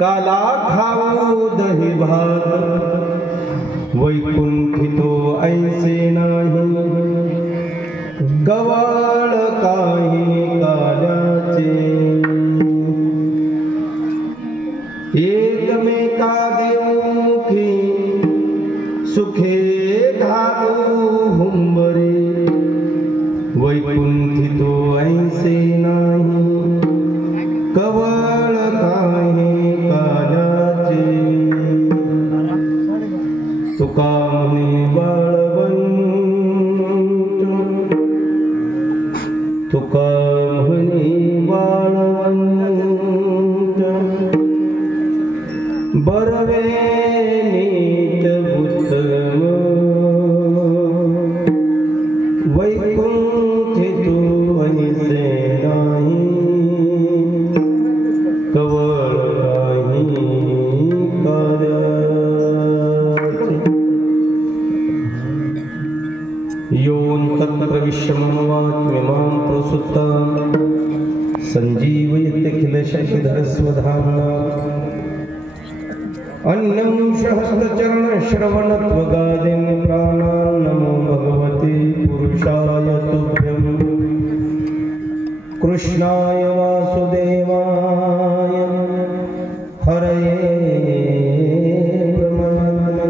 काला खाऊ दही भात वैकुंठितो ऐसे नाही गवळ काही काल्याचे एकमेका देऊखी सुखे घालू हुंबरे वैकुंठितो ऐसे नाही कवळ काही काल्याचे तुका म्हणे बाळवंत तुका म्हणे बाळवंत बरवे नीत उत्तम वैकुंठितो ऐसे नाही कवळ काही कार्याचे योन तत्प्रविश्य मम वाक्मिमां प्रसुप्तां संजीवयत्यखिल शशिधरस्वधाम्ना अन्नं सहस्रचरणश्रवणत्वगादिं प्राणान् नमो भगवते पुरुषाय तुभ्यं कृष्णाय वासुदेवाय हरये ब्रह्मणे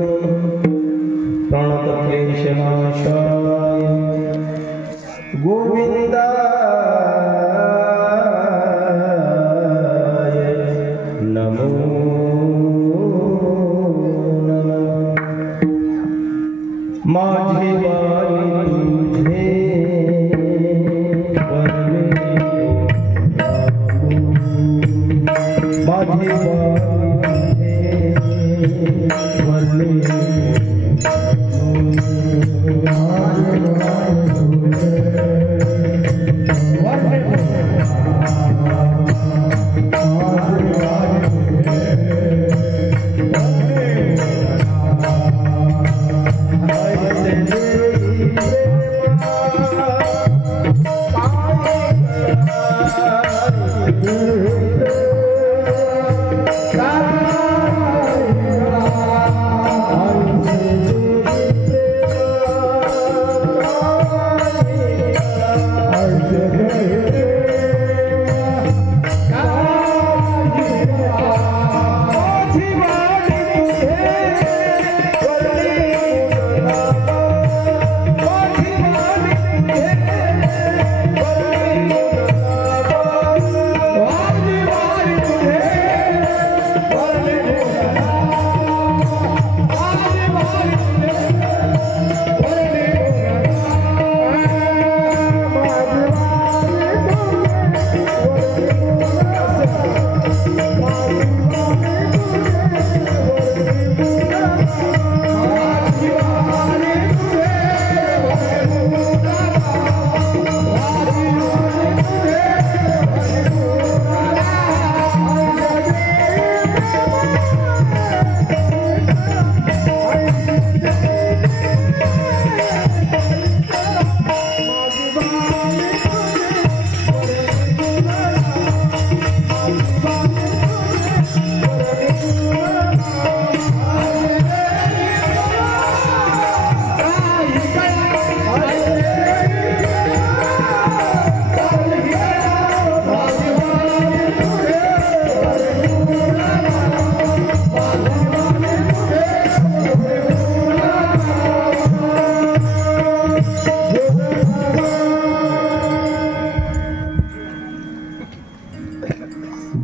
प्रणतक्लेशनाशाय गोविन्दाय नमो माझे वाणी तुझे वरणे माझे वाणी वरणे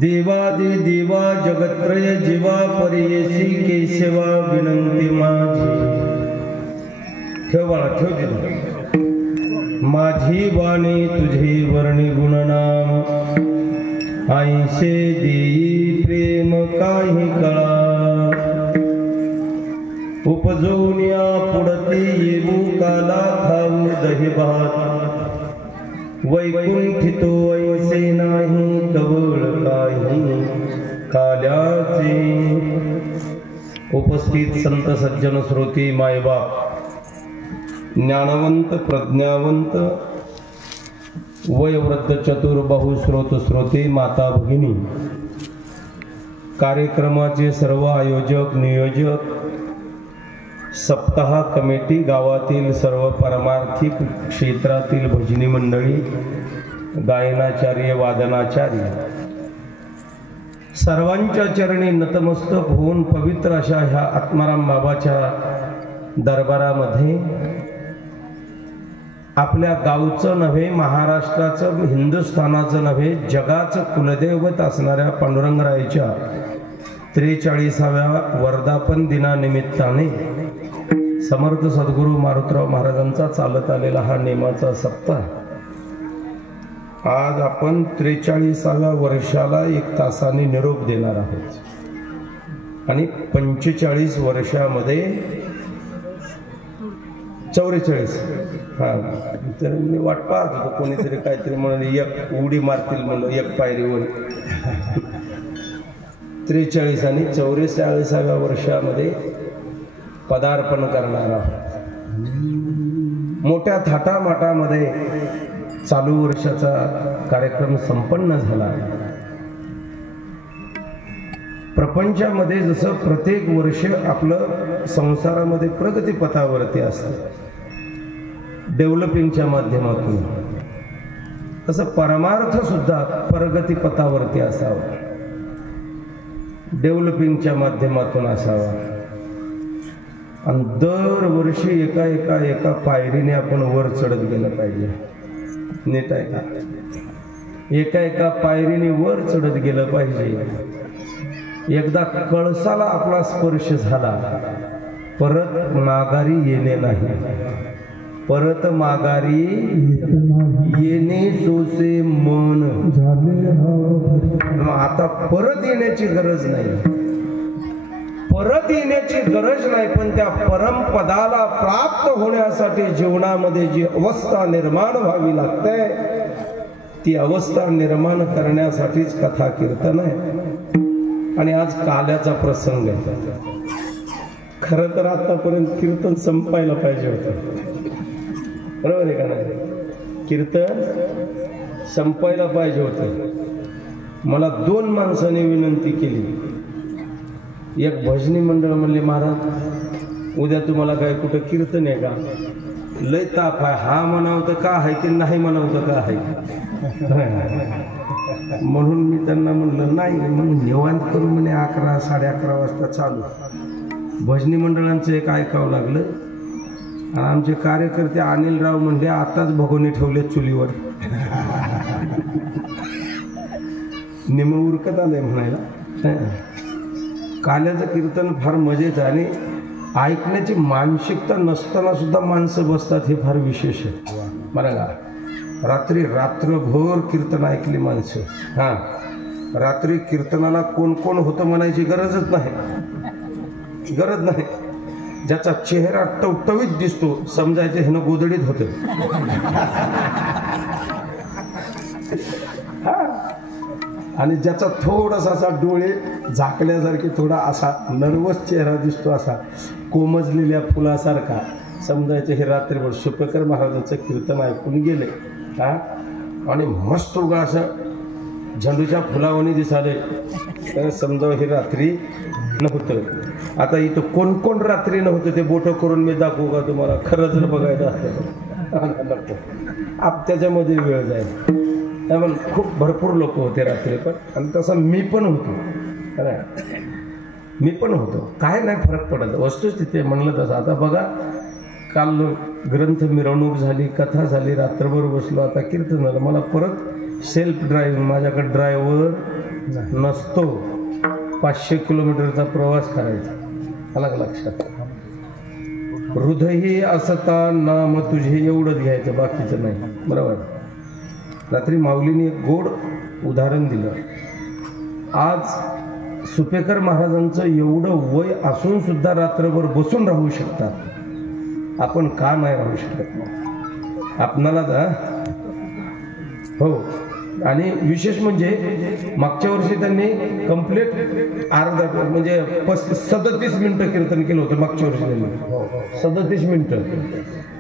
देवादि देवा जगत्रय जीवा परियेशी केशवा विनंती माझी ठेव बाळा ठेव तिथं माझी वाणी तुझे वर्णी गुणनाम ऐसे देई प्रेम काही कळा उपजवनिया पुढती येऊ काला खाऊ दही भात वैकुंठितो ऐसे नाही कवळ काही काल्याचे। उपस्थित संत सज्जन श्रोती मायबाप ज्ञानवंत प्रज्ञावंत वयोवृद्ध चतुर बहुश्रोत श्रोते माता भगिनी कार्यक्रमाचे सर्व आयोजक नियोजक, सप्ताह कमिटी, गावातील सर्व परमार्थिक क्षेत्रातील भजनी मंडळी, गायनाचार्य, वादनाचार्य, सर्वांच्या चरणी नतमस्तक होऊन पवित्र अशा ह्या आत्माराम बाबाच्या दरबारामध्ये आपल्या गावचं नव्हे, महाराष्ट्राचं, हिंदुस्थानाचं नव्हे, जगाचं कुलदैवत असणाऱ्या पांडुरंगरायाच्या 43व्या वर्धापन दिनानिमित्ताने समर्थ सद्गुरू मारुतराव महाराजांचा चालत आलेला हा नेमाचा सप्ताह, आज आपण 43व्या वर्षाला 1 तासाने निरोप देणार आहोत आणि 45 वर्षामध्ये 44 तर मी वाट पाहत होतो कोणीतरी काहीतरी म्हणून एक उडी मारतील म्हणलं, एक पायरीवर 43 आणि 44व्या वर्षामध्ये पदार्पण करणार आहोत. मोठ्या थाटामाटामध्ये चालू वर्षाचा कार्यक्रम संपन्न झाला. प्रपंचामध्ये जसं प्रत्येक वर्ष आपलं संसारामध्ये प्रगतीपथावरती असतं, डेव्हलपिंगच्या माध्यमातून, तसं परमार्थ सुद्धा प्रगतीपथावरती असावा, डेव्हलपिंगच्या माध्यमातून असावा. आणि दरवर्षी एका पायरीने आपण वर चढत गेलं पाहिजे. नीट आहे का? एका पायरीने वर चढत गेलं पाहिजे. एकदा कळसाला आपला स्पर्श झाला, परत माघारी येणे नाही. परत माघारी येणे सोसे मन झाले. आता परत येण्याची गरज नाही, परत येण्याची गरज नाही, पण त्या परमपदाला प्राप्त होण्यासाठी जीवनामध्ये जी अवस्था निर्माण व्हावी लागते, ती अवस्था निर्माण करण्यासाठीच कथा कीर्तन आहे. आणि आज काल्याचा प्रसंग आहे. खरं तर आतापर्यंत कीर्तन संपायला पाहिजे होतं, बरोबर आहे का नाही? कीर्तन संपायला पाहिजे होतं. मला 2 माणसांनी विनंती केली. एक भजनी मंडळ म्हणले, महाराज उद्या तुम्हाला काय कुठं कीर्तन आहे का? लय ताप आहे, हा म्हणावतं का आहे की नाही म्हणावतं का आहे. म्हणून मी त्यांना म्हणलं नाही, मग निवांत करू म्हणे. 11 11:30 वाजता चालू. भजनी मंडळांचं एक ऐकावं लागलं आणि आमचे कार्यकर्ते अनिलराव म्हणले आताच भगोने ठेवले चुलीवर. निम उरकत आलंय म्हणायला. काल्याचं कीर्तन फार मजेचं आणि ऐकण्याची मानसिकता नसताना सुद्धा माणसं बसतात, हे फार विशेष आहे. बरं का? रात्रभर कीर्तन ऐकली माणसं. रात्री कीर्तनाला कोण कोण होतं म्हणायची गरजच नाही, गरज नाही. ज्याचा चेहरा टवटवीत दिसतो समजायचं ह्यानं गोधडीत होतं. आणि ज्याचा थोडासा असा डोळे झाकल्यासारखे थोडा असा नर्वस चेहरा दिसतो, असा कोमजलेल्या फुलासारखा, समजायचं हे रात्रीभर सुपेकर महाराजांचं कीर्तन ऐकून गेले. आणि मस्त उगा असं झेंडूच्या फुलावानी दिसाले, तर समजावं हे रात्री नव्हतं. आता इथं कोण कोण रात्री नव्हतं ते बोटं करून मी दाखवू का तुम्हाला? खरं जर बघायचं असतं त्याच्यामध्ये वेळ जाईल. त्यामुळे खूप भरपूर लोक होते रात्री पण, आणि तसं मी पण होतो. मी पण होतो, काय नाही फरक पडत. वस्तुस्थिती म्हणलं तसं. आता बघा, काल ग्रंथ मिरवणूक झाली, कथा झाली, रात्रभर बसलो, आता कीर्तन झालं. मला परत सेल्फ ड्रायव्हिंग, माझ्याकडे ड्रायव्हर नसतो, 500 किलोमीटरचा प्रवास करायचा. अलग लक्षात. हृदय असता नाम तुझे एवढंच घ्यायचं, बाकीचं नाही. बरोबर. रात्री माऊलीने एक गोड उदाहरण दिलं. आज सुपेकर महाराजांचं एवढं वय असून सुद्धा रात्रभर बसून राहू शकतात, आपण का नाही राहू शकत? आपणाला हो. आणि विशेष म्हणजे मागच्या वर्षी त्यांनी कंप्लीट अर्धा म्हणजे 37 मिनिटं कीर्तन केलं होतं. मागच्या वर्षी त्यांनी 37 मिनिटं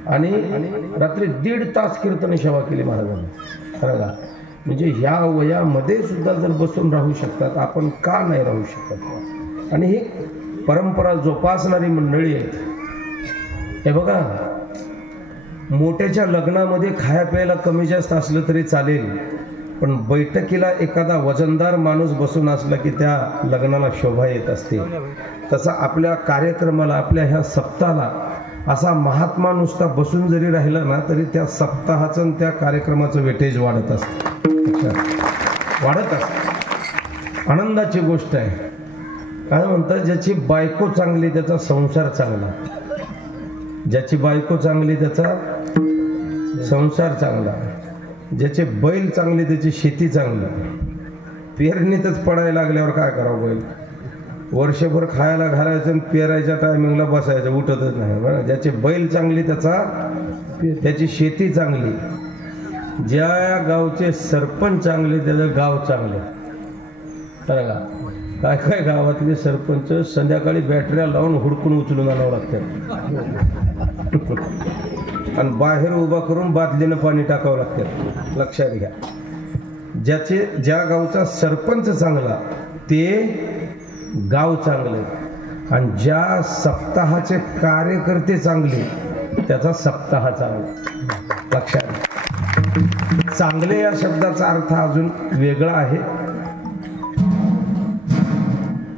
आणि रात्री 1.5 तास कीर्तन सेवा केली महाराजांनी. खरं का? म्हणजे ह्या वयामध्ये सुद्धा जर बसून राहू शकतात, आपण का नाही राहू शकत? आणि ही परंपरा जोपासणारी मंडळी आहेत. हे बघा, मोठ्याच्या लग्नामध्ये खाया प्यायला कमी जास्त असलं तरी चालेल, पण बैठकीला एखादा वजनदार माणूस बसून असला की त्या लग्नाला शोभा येत असते. तसा आपल्या कार्यक्रमाला, आपल्या ह्या सप्ताहाला असा महात्मा नुसता बसून जरी राहिला ना, तरी त्या सप्ताहाचं आणि त्या कार्यक्रमाचं वेटेज वाढत असतं, वाढत असतं. आनंदाची गोष्ट आहे. काय म्हणतात, ज्याची बायको चांगली त्याचा संसार चांगला, ज्याची बायको चांगली त्याचा संसार चांगला, ज्याचे बैल चांगले त्याची शेती चांगली. पेरणीतच पडायला लागल्यावर काय करावं? बैल वर्षभर खायला घालायचं आणि पेरायच्या टायमिंगला बसायचं, उठतच नाही. बरं, ज्याचे बैल चांगली त्याची शेती चांगली, ज्या गावचे सरपंच चांगले त्याचं गाव चांगले. बरं का? काय काय गावातले सरपंच संध्याकाळी बॅटऱ्या लावून हुडकून उचलून आणावं लागतं आणि बाहेर उभा करून बादलीनं पाणी टाकावं लागतं. लक्षात घ्या, ज्या गावचा सरपंच चांगला ते गाव चांगले, आणि ज्या सप्ताहाचे कार्यकर्ते चांगले त्याचा सप्ताह चांगला. लक्षात, चांगले या शब्दाचा अर्थ अजून वेगळा आहे.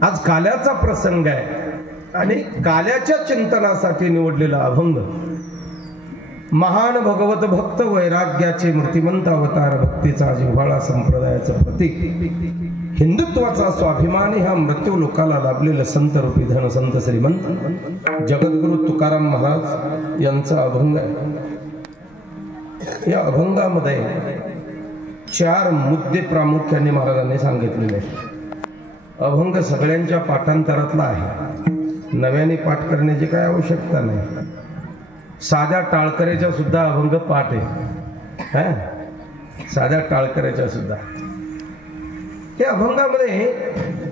आज काल्याचा प्रसंग आहे आणि काल्याच्या चिंतनासाठी निवडलेला अभंग. महान भगवत भक्त वैराग्याचे मूर्तिमंत अवतार, भक्तीचा जिव्हाळा, संप्रदायाचं प्रतीक, हिंदुत्वाचा स्वाभिमानी, हा मृत्यू लोकाला लाभलेलं संत रूपी धन, संत श्रीमंत जगद्गुरु तुकाराम महाराज यांचा अभंग आहे. या अभंगामध्ये 4 मुद्दे प्रामुख्याने महाराजांनी सांगितलेले आहेत. अभंग सगळ्यांच्या पाठांतरातला आहे, नव्याने पाठ करण्याची काय आवश्यकता नाही. साध्या टाळकऱ्याच्या सुद्धा अभंग पाठ आहे, साध्या टाळकऱ्याच्या सुद्धा. या अभंगामध्ये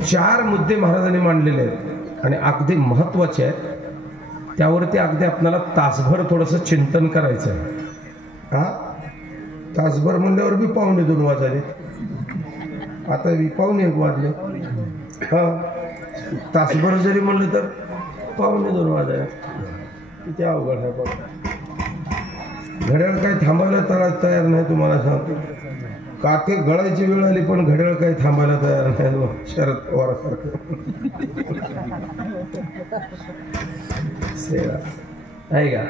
4 मुद्दे महाराजांनी मांडलेले आहेत आणि अगदी महत्वाचे आहेत. त्यावरती अगदी आपल्याला तासभर थोडंसं चिंतन करायचं आहे. हा, तासभर म्हणल्यावर बी 1:45 वाजले, आता बी 1:15 वाजले. हा, तासभर जरी म्हणलं तर 1:15 वाजले. किती अवघड आहे बघ. घड्याळ काही थांबायला तयार नाही, तुम्हाला सांगतो. काटे गळायची वेळ आली पण घड्याळ काही थांबायला तयार नाही. शरद पवारासारखं आहे का?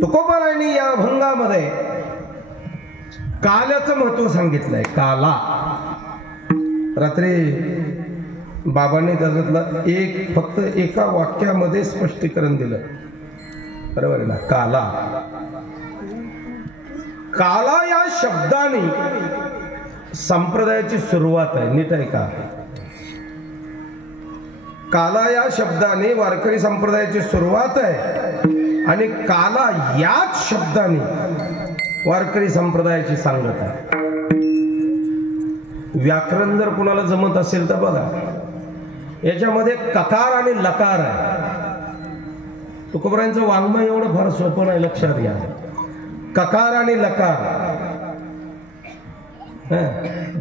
तुकोबारायांनी या अभंगामध्ये काल्याचं महत्व सांगितलंय. काला, रात्री बाबांनी त्याच्यातला फक्त एका वाक्यामध्ये स्पष्टीकरण दिलं. बरोबर आहे ना? काला. काला या शब्दाने संप्रदायाची सुरुवात आहे. नीट आहे का? काला या शब्दाने वारकरी संप्रदायाची सुरुवात आहे आणि काला याच शब्दाने वारकरी संप्रदायाची सांगत आहे. व्याकरण जर कुणाला जमत असेल तर बघा, याच्यामध्ये ककार आणि लकार आहे. तुकोबारायांचं वाङ्मय एवढं फार सोपं नाही, लक्षात घ्या. ककार आणि लकार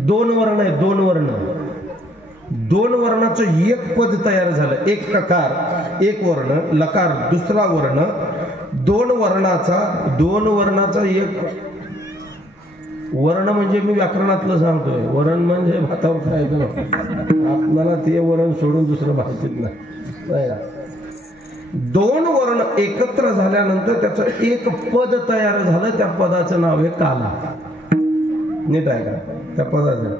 2 वर्ण आहे. 2 वर्ण, 2 वर्णाचं एक पद तयार झालं. एक ककार, एक वर्ण, लकार दुसरा वर्ण, 2 वर्णाचा एक वर्ण. म्हणजे मी व्याकरणातलं सांगतोय. वरण म्हणजे भातावर खायचं, आपल्याला ते वरण सोडून दुसरं माहितीच नाही. 2 वर्ण एकत्र झाल्यानंतर त्याचं एक पद तयार झालं. त्या पदाचं नाव आहे काला. नीट आहे का? त्या पदाचं.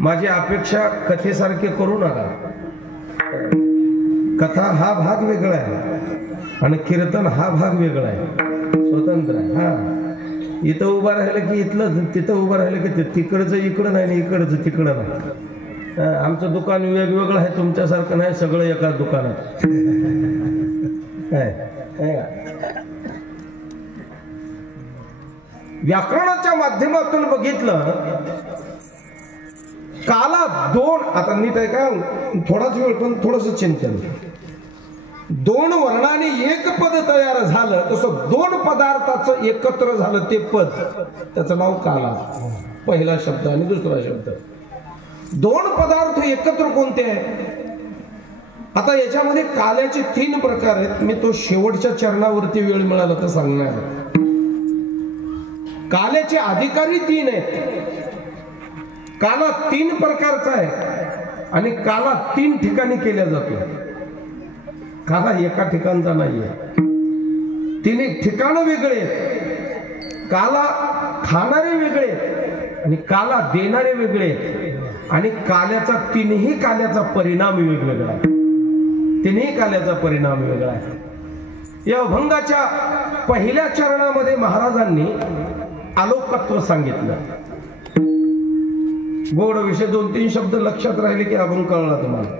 माझी अपेक्षा कथेसारखे करू नका. कथा हा भाग वेगळा आहे आणि कीर्तन हा भाग वेगळा आहे, स्वतंत्र आहे. हा, इथं उभं राहिलं की इथलं, तिथं उभं राहिलं की तिकडचं इकडं नाही आणि इकडचं तिकडं नाही. आमचं दुकान वेगवेगळं आहे, तुमच्यासारखं नाही सगळं एकाच दुकानात. व्याकरणाच्या माध्यमातून बघितलं, काला 2. आता नीट आहे का? थोडाच वेळ पण थोडंसं चिंतन. दोन वर्णाने एक पद तयार झालं, तसं दोन पदार्थाचं एकत्र झालं ते पद, त्याचं नाव काला. पहिला शब्द आणि दुसरा शब्द. दोन पदार्थ एकत्र कोणते आहेत? आता याच्यामध्ये काल्याचे 3 प्रकार आहेत. मी तो शेवटच्या चरणावरती वेळ मिळाला तर सांगणार. काल्याचे अधिकारी 3 आहेत. काला 3 प्रकारचा आहे आणि काला 3 ठिकाणी केला जातो. काला एका ठिकाणचा नाहीये. 3 ठिकाण वेगळे. काला खाणारे वेगळे आणि काला देणारे वेगळे आणि काल्याचा 3ही काल्याचा परिणाम वेगवेगळा आहे. 3ही काल्याचा परिणाम वेगळा आहे. या अभंगाच्या पहिल्या चरणामध्ये महाराजांनी आलोकत्व सांगितलं. गोड विषय 2-3 शब्द लक्षात राहिले की अभंग कळला तुम्हाला.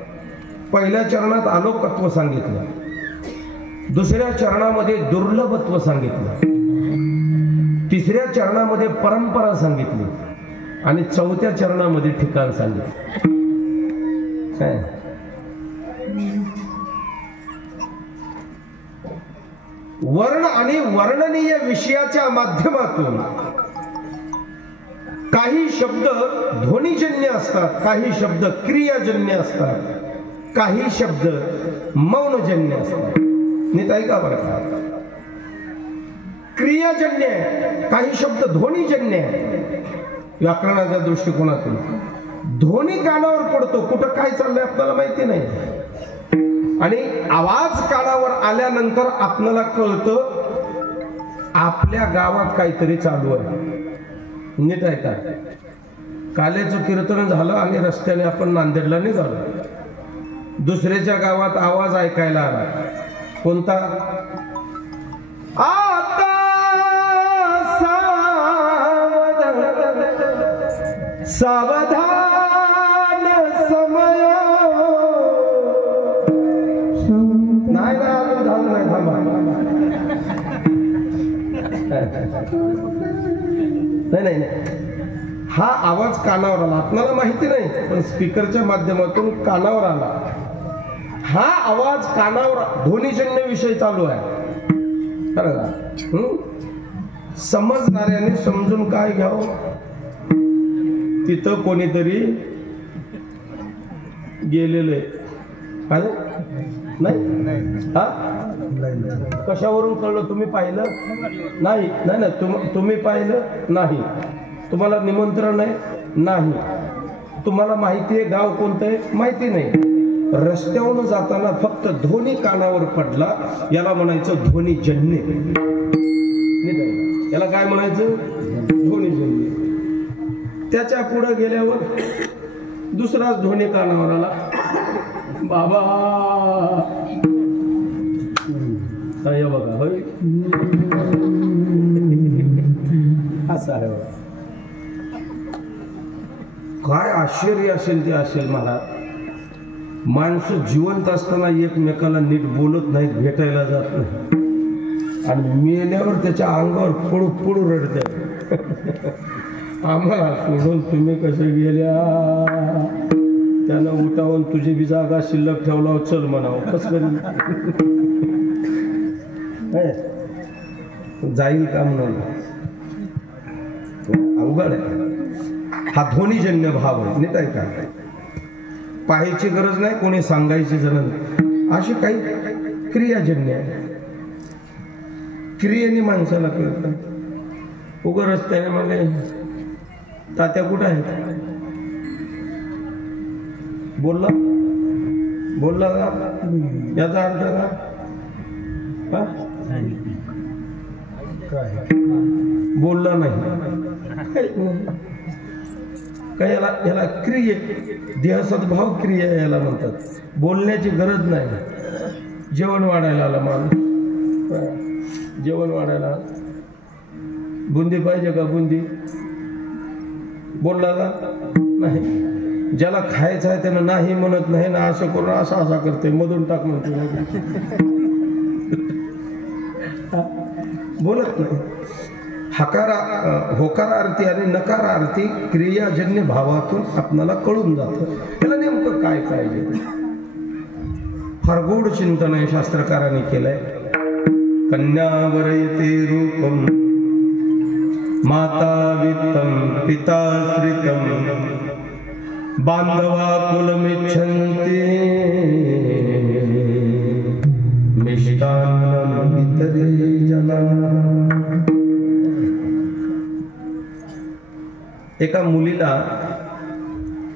पहिल्या चरणात आलोकत्व सांगितलं, दुसऱ्या चरणामध्ये दुर्लभत्व सांगितलं, तिसऱ्या चरणामध्ये परंपरा सांगितली आणि चौथ्या चरणामध्ये ठिकाण सांगितलं. वर्ण आणि वर्णनीय विषयाच्या माध्यमातून काही शब्द ध्वनिजन्य असतात, काही शब्द क्रियाजन्य असतात, काही शब्द मौनजन्य असतात. नीट ऐका बरं का. क्रियाजन्य, काही शब्द ध्वनिजन्य. व्याकरणाच्या दृष्टिकोनातून ध्वनी कानावर पडतो, कुठं काय चाललंय आपल्याला माहिती नाही, आणि आवाज कानावर आल्यानंतर आपल्याला कळतं आपल्या गावात काहीतरी चालू आहे. नीट आहे का. काल्याचं कीर्तन झालं आणि रस्त्याने आपण नांदेडला निघालो. दुसऱ्याच्या गावात आवाज ऐकायला आला. कोणता? आता सावधान समय. नाही ना, अजून झालं नाही. थांबा. नाही, हा आवाज कानावर आला. आपल्याला माहिती नाही, पण स्पीकरच्या माध्यमातून कानावर आला. हा आवाज कानावर, ध्वनिजन्य विषय चालू आहे. समजणाऱ्याने समजून काय घ्यावं, तिथं कोणीतरी गेलेले नाही. हा कशावरून कळलं? तुम्ही पाहिलं नाही? नाही, तुम्ही पाहिलं नाही. तुम्हाला निमंत्रण नाही. तुम्हाला माहिती आहे गाव कोणतं आहे? माहिती नाही. रस्त्यावरून जाताना फक्त ध्वनी कानावर पडला, याला म्हणायचं ध्वनिजन्य. याला काय म्हणायचं? ध्वनिजन्य. त्याच्या पुढे गेल्यावर दुसराच ध्वनी कानावर आला. बाबा काय बघा, होय असं आहे. काय आश्चर्य असेल ते असेल मला. माणसं जिवंत असताना एकमेकाला नीट बोलत नाहीत, भेटायला जात नाही, आणि मेल्यावर त्याच्या अंगावर पुढू पुढू रडते. आम्हाला सोडून तुम्ही कसे गेल्या, त्यानं उठावून तुझी बी जागा शिल्लक ठेवला, चल म्हणावं. कस करेल? जाईल का म्हणून अवघड आहे. हा ध्वनिजन्य भाव आहे. नीट आहे का. पाहायची गरज नाही, कोणी सांगायची गरज नाही. अशी काही क्रियाजन्य आहे. क्रियेने माणसाला कळतं. उगं रस्त्याने म्हणजे तात्या कुठं आहेत, बोलला का, याचा अर्थ का? बोलला नाही काय? याला क्रिये, देह सद्भाव क्रिया याला म्हणतात. बोलण्याची गरज नाही. जेवण वाढायला आला माणूस, जेवण वाढायला, बुंदी पाहिजे का? बुंदी. बोलला का? नाही. ज्याला खायचं आहे त्यानं नाही म्हणत नाही ना, असं करून असा करते, मधून टाक म्हणते, बोलत नाही. होकारार्थी आणि नकारार्थी क्रियाजन्य भावातून आपल्याला कळून जातं त्याला नेमकं काय पाहिजे. फार गोड चिंतन आहे शास्त्रकारांनी केलंय. कन्यावरयते रूपम माता वित्तम पिता श्रितम बांधवा कुलमिच्छन्ति मिष्टान्नं वितरे जना. एका मुलीला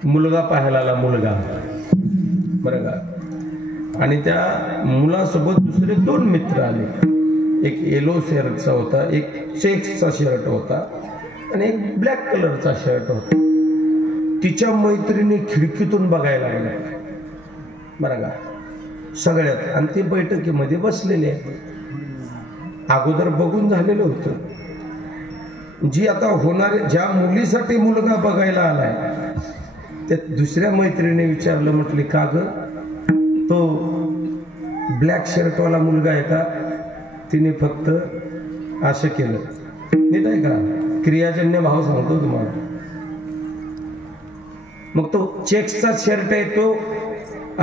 मुलगा पाहायला आला, मुलगा बरं का. आणि त्या मुलासोबत दुसरे 2 मित्र आले. एक येलो शर्टचा होता, एक चेक्सचा शर्ट होता आणि एक ब्लॅक कलरचा शर्ट होता. तिच्या मैत्रिणी खिडकीतून बघायला लागल्या बरं का सगळ्यात. आणि ते बैठकीमध्ये बसलेले अगोदर बघून झालेलं होतं. जी आता होणारे, ज्या मुलीसाठी मुलगा बघायला आलाय त्या दुसऱ्या मैत्रिणीने विचारलं, म्हटले का ग तो ब्लॅक शर्टवाला मुलगा आहे का? तिने फक्त असं केलं. नीट आहे का? क्रियाजन्य भाव सांगतो तुम्हाला. मग तो चेक्सचा शर्ट आहे तो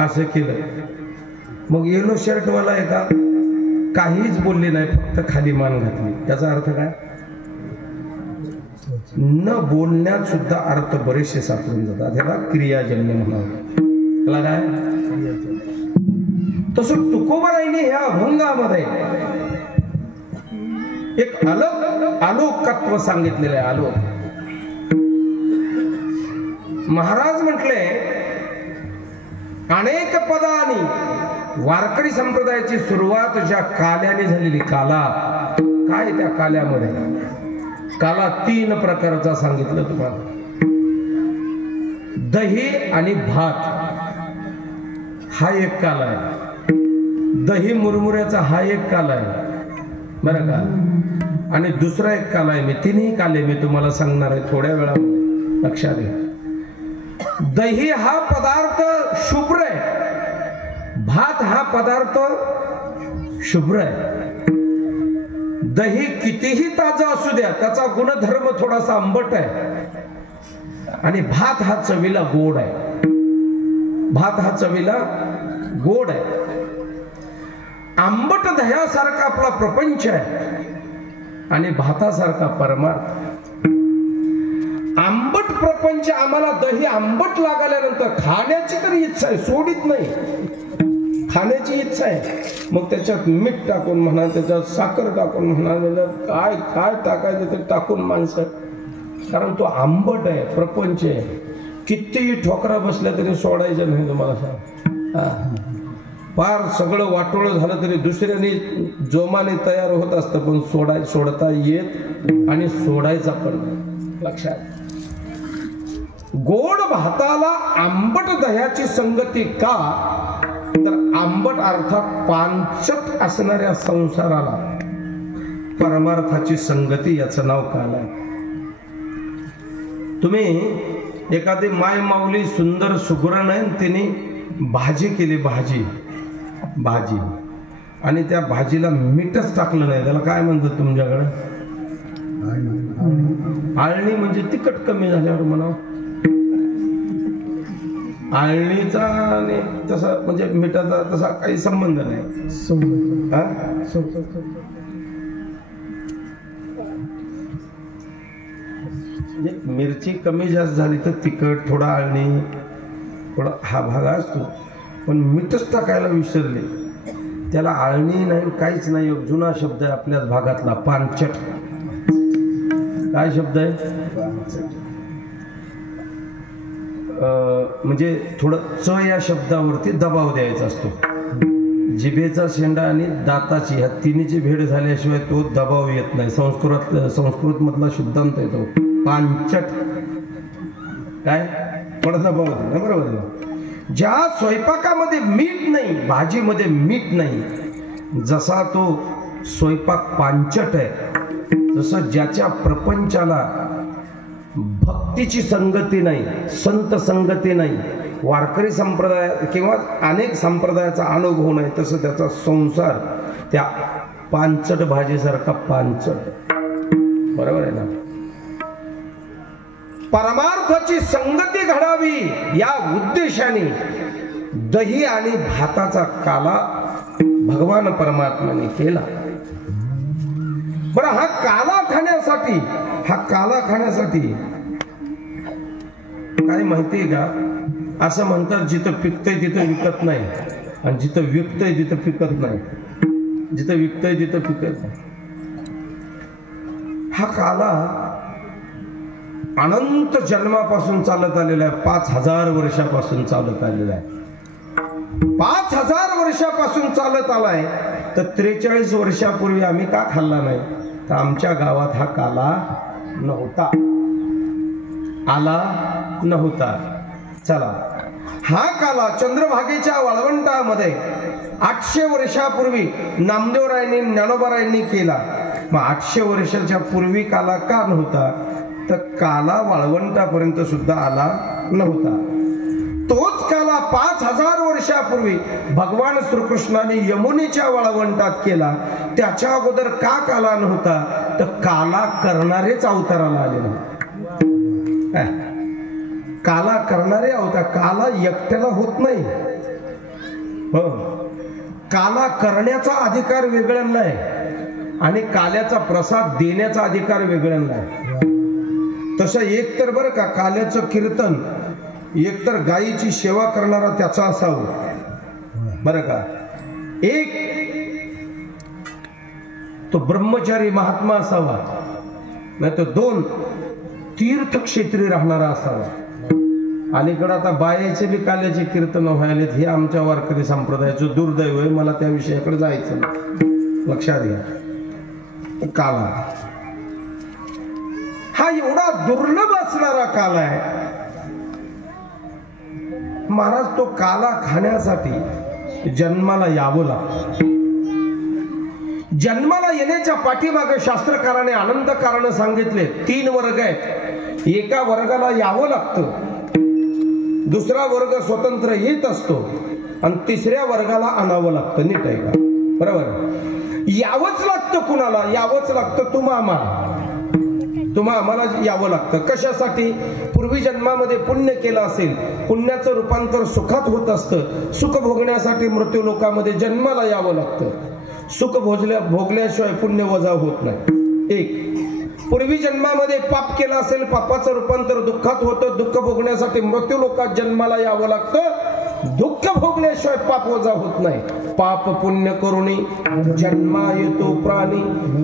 असं केलं. मग येलो शर्टवाला आहे का? काहीच बोलले नाही, फक्त खाली मान घातली. त्याचा अर्थ काय? न बोलण्यात सुद्धा अर्थ बरेचसे सापडून जातात. ह्याला क्रियाजन्य म्हणावं. त्याला काय? तसं तुकोबाराईने ह्या अभंगामध्ये एक आलोकत्व सांगितलेलं आहे. आलोक. महाराज म्हटले अनेक पदानी वारकरी संप्रदायाची सुरुवात ज्या काल्याने झालेली. काला काय? त्या काल्यामध्ये काला 3 प्रकारचा सांगितलं तुम्हाला. दही आणि भात हा एक काला आहे. दही मुरमुऱ्याचा हा एक काला आहे बरं का. आणि दुसरा एक काला आहे. मी 3ही काले मी तुम्हाला सांगणार आहे थोड्या वेळामध्ये, लक्षात घ्या. दही हा पदार्थ शुभ्र आहे, भात हा पदार्थ शुभ्र आहे. दही कितीही ताजा असू द्या त्याचा गुणधर्म थोडासा आंबट आहे. आणि भात हा चवीला गोड आहे. भात हा चवीला गोड आहे. आंबट दह्यासारखा आपला प्रपंच आहे आणि भातासारखा परमार्थ. आंबट प्रपंच आम्हाला दही आंबट लागल्यानंतर खाण्याची तरी इच्छा आहे, सोडित नाही. खाण्याची इच्छा आहे. मग त्याच्यात मीठ टाकून म्हणा, त्याच्यात साखर टाकून म्हणा, काय काय टाकायचं ते टाकून माणसं, कारण तो आंबट आहे, प्रपंच आहे. कितीही ठोकरा बसल्या तरी सोडायचं नाही. तुम्हाला सांग, फार सगळं वाटोळं झालं तरी दुसऱ्याने जोमाने तयार होत असतं, पण सोडता येत आणि सोडायचा पण. लक्षात. गोड भाताला आंबट दह्याची संगती का? तर आंबट अर्थात पांचट असणाऱ्या संसाराला परमार्थाची संगती, याचं नाव काला. तुम्ही एखादी माय माऊली सुंदर सुगरण आहे, तिने भाजी केली, भाजी आणि त्या भाजीला मीठच टाकलं नाही, त्याला काय म्हणतात तुमच्याकडे? आळणी. म्हणजे तिखट कमी झाल्यावर म्हणावं. आळणीचा आणि तसा म्हणजे मिठाचा तसा काही संबंध नाही. म्हणजे मिरची कमी जास्त झाली तर तिखट, थोडा आळणी, थोडा हा भाग असतो. पण मीठच टाकायला विसरले, त्याला आळणी नाही, काहीच नाही. जुना शब्द आहे आपल्याच भागातला, पानचट. काय शब्द आहे? म्हणजे थोडं च या शब्दावरती दबाव द्यायचा असतो. जिभेचा शेंडा आणि दाताची ह्या तिन्हीची भेट झाल्याशिवाय तो दबाव येत नाही. संस्कृत मधला शुद्धांत येतो पांचट. काय? थोडा दबाव येतो, बरोबर. ज्या स्वयंपाकामध्ये मीठ नाही, भाजीमध्ये मीठ नाही, जसा तो स्वयंपाक पांचट आहे, जसं ज्याच्या प्रपंचाला भक्तीची संगती नाही, संत संगती नाही, वारकरी संप्रदाय किंवा अनेक संप्रदायाचा अनुभव नाही, तसं त्याचा संसार त्या पांचट भाजीसारखा पांचट. बरोबर आहे ना? परमार्थाची संगती घडावी या उद्देशाने दही आणि भाताचा काला भगवान परमात्म्याने केला. बरं, हा काला खाण्यासाठी काय माहितीये का, असं म्हणतात जिथं पिकतंय तिथं विकत नाही, आणि जिथं विकतंय तिथं पिकत नाही. जिथं विकतंय तिथं पिकत नाही. हा काला अनंत जन्मापासून चालत आलेला आहे. 5000 वर्षापासून चालत आलेला आहे. 5000 वर्षापासून चालत आलाय. तर 43 वर्षापूर्वी आम्ही का खाल्ला नाही? तर आमच्या गावात हा काला नव्हता, आला नव्हता. चला, हा काला चंद्रभागेच्या वाळवंटामध्ये 800 वर्षापूर्वी नामदेवरायांनी ज्ञानोबारायांनी केला. मग 800 वर्षाच्या पूर्वी काला का नव्हता? तर काला वाळवंटापर्यंत सुद्धा आला नव्हता. तोच काला 5000 वर्षापूर्वी भगवान श्रीकृष्णाने यमुनेच्या वाळवंटात केला. त्याच्या अगोदर का काला नव्हता? तर काला करणारेच अवताराला आले नव्हते. काला करणारे अवतार. काला एकट्याला होत नाही. हो, काला करण्याचा अधिकार वेगळ्यांना आहे आणि काल्याचा प्रसाद देण्याचा अधिकार वेगळ्यांना आहे. तसं एक तर बरं का, काल्याचं कीर्तन एकतर गायीची सेवा करणारा त्याचा असावं, बरं का. एक तो ब्रह्मचारी महात्मा असावा, नाही तर 2 तीर्थक्षेत्री राहणारा असावा. अलीकडे आता बायाचे बी काल्याचे कीर्तन व्हायलेत. हे आमच्या वारकरी संप्रदायाचं दुर्दैव आहे. मला त्या विषयाकडे जायचं नाही, लक्षात घ्या. काला हा एवढा दुर्लभ असणारा काला आहे. महाराज, तो काला खाण्यासाठी जन्माला यावं लागतं. जन्माला येण्याच्या पाठीमागे शास्त्रकाराने आनंद कारण सांगितले. 3 वर्ग आहेत. एका वर्गाला यावं लागतं, दुसरा वर्ग स्वतंत्र येत असतो, आणि तिसऱ्या वर्गाला आणावं लागतं. नीट आहे का? बरोबर. यावंच लागतं. कुणाला यावंच लागतं? तुम्हा आम्हाला यावं लागतं. कशासाठी? पूर्वी जन्मामध्ये पुण्य केलं असेल, पुण्याचं रूपांतर सुखात होत असतं. सुख भोगण्यासाठी मृत्यू लोकामध्ये जन्माला यावं लागतं. सुख भोगल्याशिवाय पुण्य वजा होत नाही. एक, पूर्वी जन्मामध्ये पाप केलं असेल, पापाचं रूपांतर दुःखात होतं. दुःख भोगण्यासाठी मृत्यू लोकात जन्माला यावं लागतं. दुःख भोगल्याशिवाय पाप वजा होत नाही. पाप पुण्य करुणी जन्मा येतो प्राणी.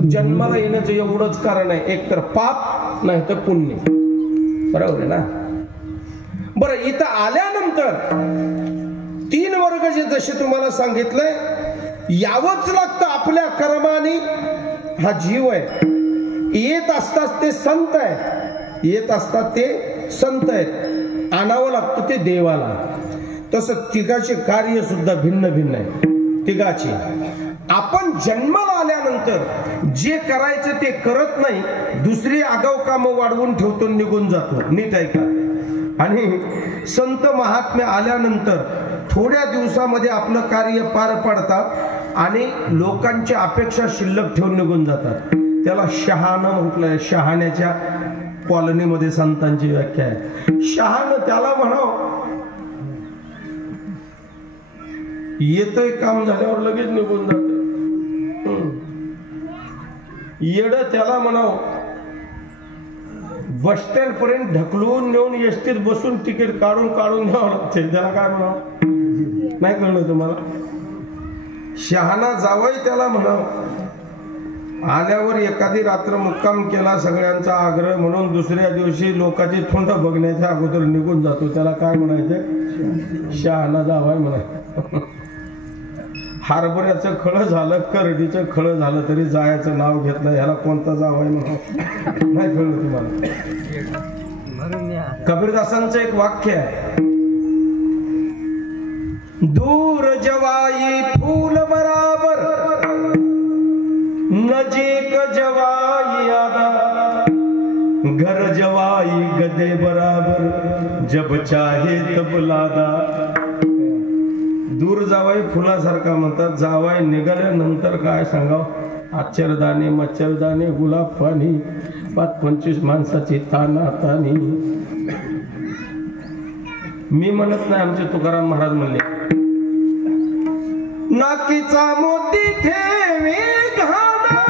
जन्माला येण्याचं एवढंच कारण आहे, एक तर पाप नाही तर पुण्य. बरोबर आहे ना? बरं, इथं आल्यानंतर 3 वर्ग जसे तुम्हाला सांगितलंय, यावंच लागतं आपल्या कर्माने. हा जीव आहे. येत असतात ते संत आहेत, येत असतात ते संत आहेत. आणावं लागतं ते देवाला. तसं तिघाचे कार्य सुद्धा भिन्न भिन्न आहे. तिघाचे आपण जन्माला आल्यानंतर जे करायचं ते करत नाही, दुसरी आगाऊ कामं वाढवून ठेवतो, निघून जातो. नीट आहे का? आणि संत महात्मे आल्यानंतर थोड्या दिवसामध्ये आपलं कार्य पार पाडतात आणि लोकांची अपेक्षा शिल्लक ठेवून निघून जातात. त्याला शहाणं म्हटलंय. शहाण्याच्या कॉलनीमध्ये संतांची व्याख्या आहे. शहाणं त्याला म्हणाव, येतंय काम झाल्यावर लगेच निघून जात. येड त्याला म्हणाव, बस स्टँड पर्यंत ढकलून नेऊन एसटीत बसून तिकीट काढून न्यावं लागते. त्याला काय म्हणावं? नाही कळलं तुम्हाला? शहाणा जावई त्याला म्हणाव. आल्यावर एखादी रात्र मुक्काम केला सगळ्यांचा आग्रह म्हणून, दुसऱ्या दिवशी लोकांची थोंड बघण्याच्या अगोदर निघून जातो. त्याला काय म्हणायचं? शहाणा जावई म्हणायचं. हरभऱ्याचं खळं झालं, करडीचं खळं झालं तरी जायचं नाव घेतलं. ह्याला कोणता जावई म्हणावं? नाही कळलं तुम्हाला? कबीरदासांचं एक वाक्य आहे, दूर जवाई फूल बराबर, नजीक जवाई आदा, घर जवाई गदे बराबर, जब चाहे तब लादा. दूर जावाई फुलासारखा म्हणतात. जावाई निघाल्यानंतर काय सांगाव? आश्चर्यदाने मच्छरदाने गुलाब पाणी, 25 माणसाची ताना तानी. मी म्हणत नाही, आमचे तुकाराम महाराज म्हणले, नाकीचा मोती ठेवी घाना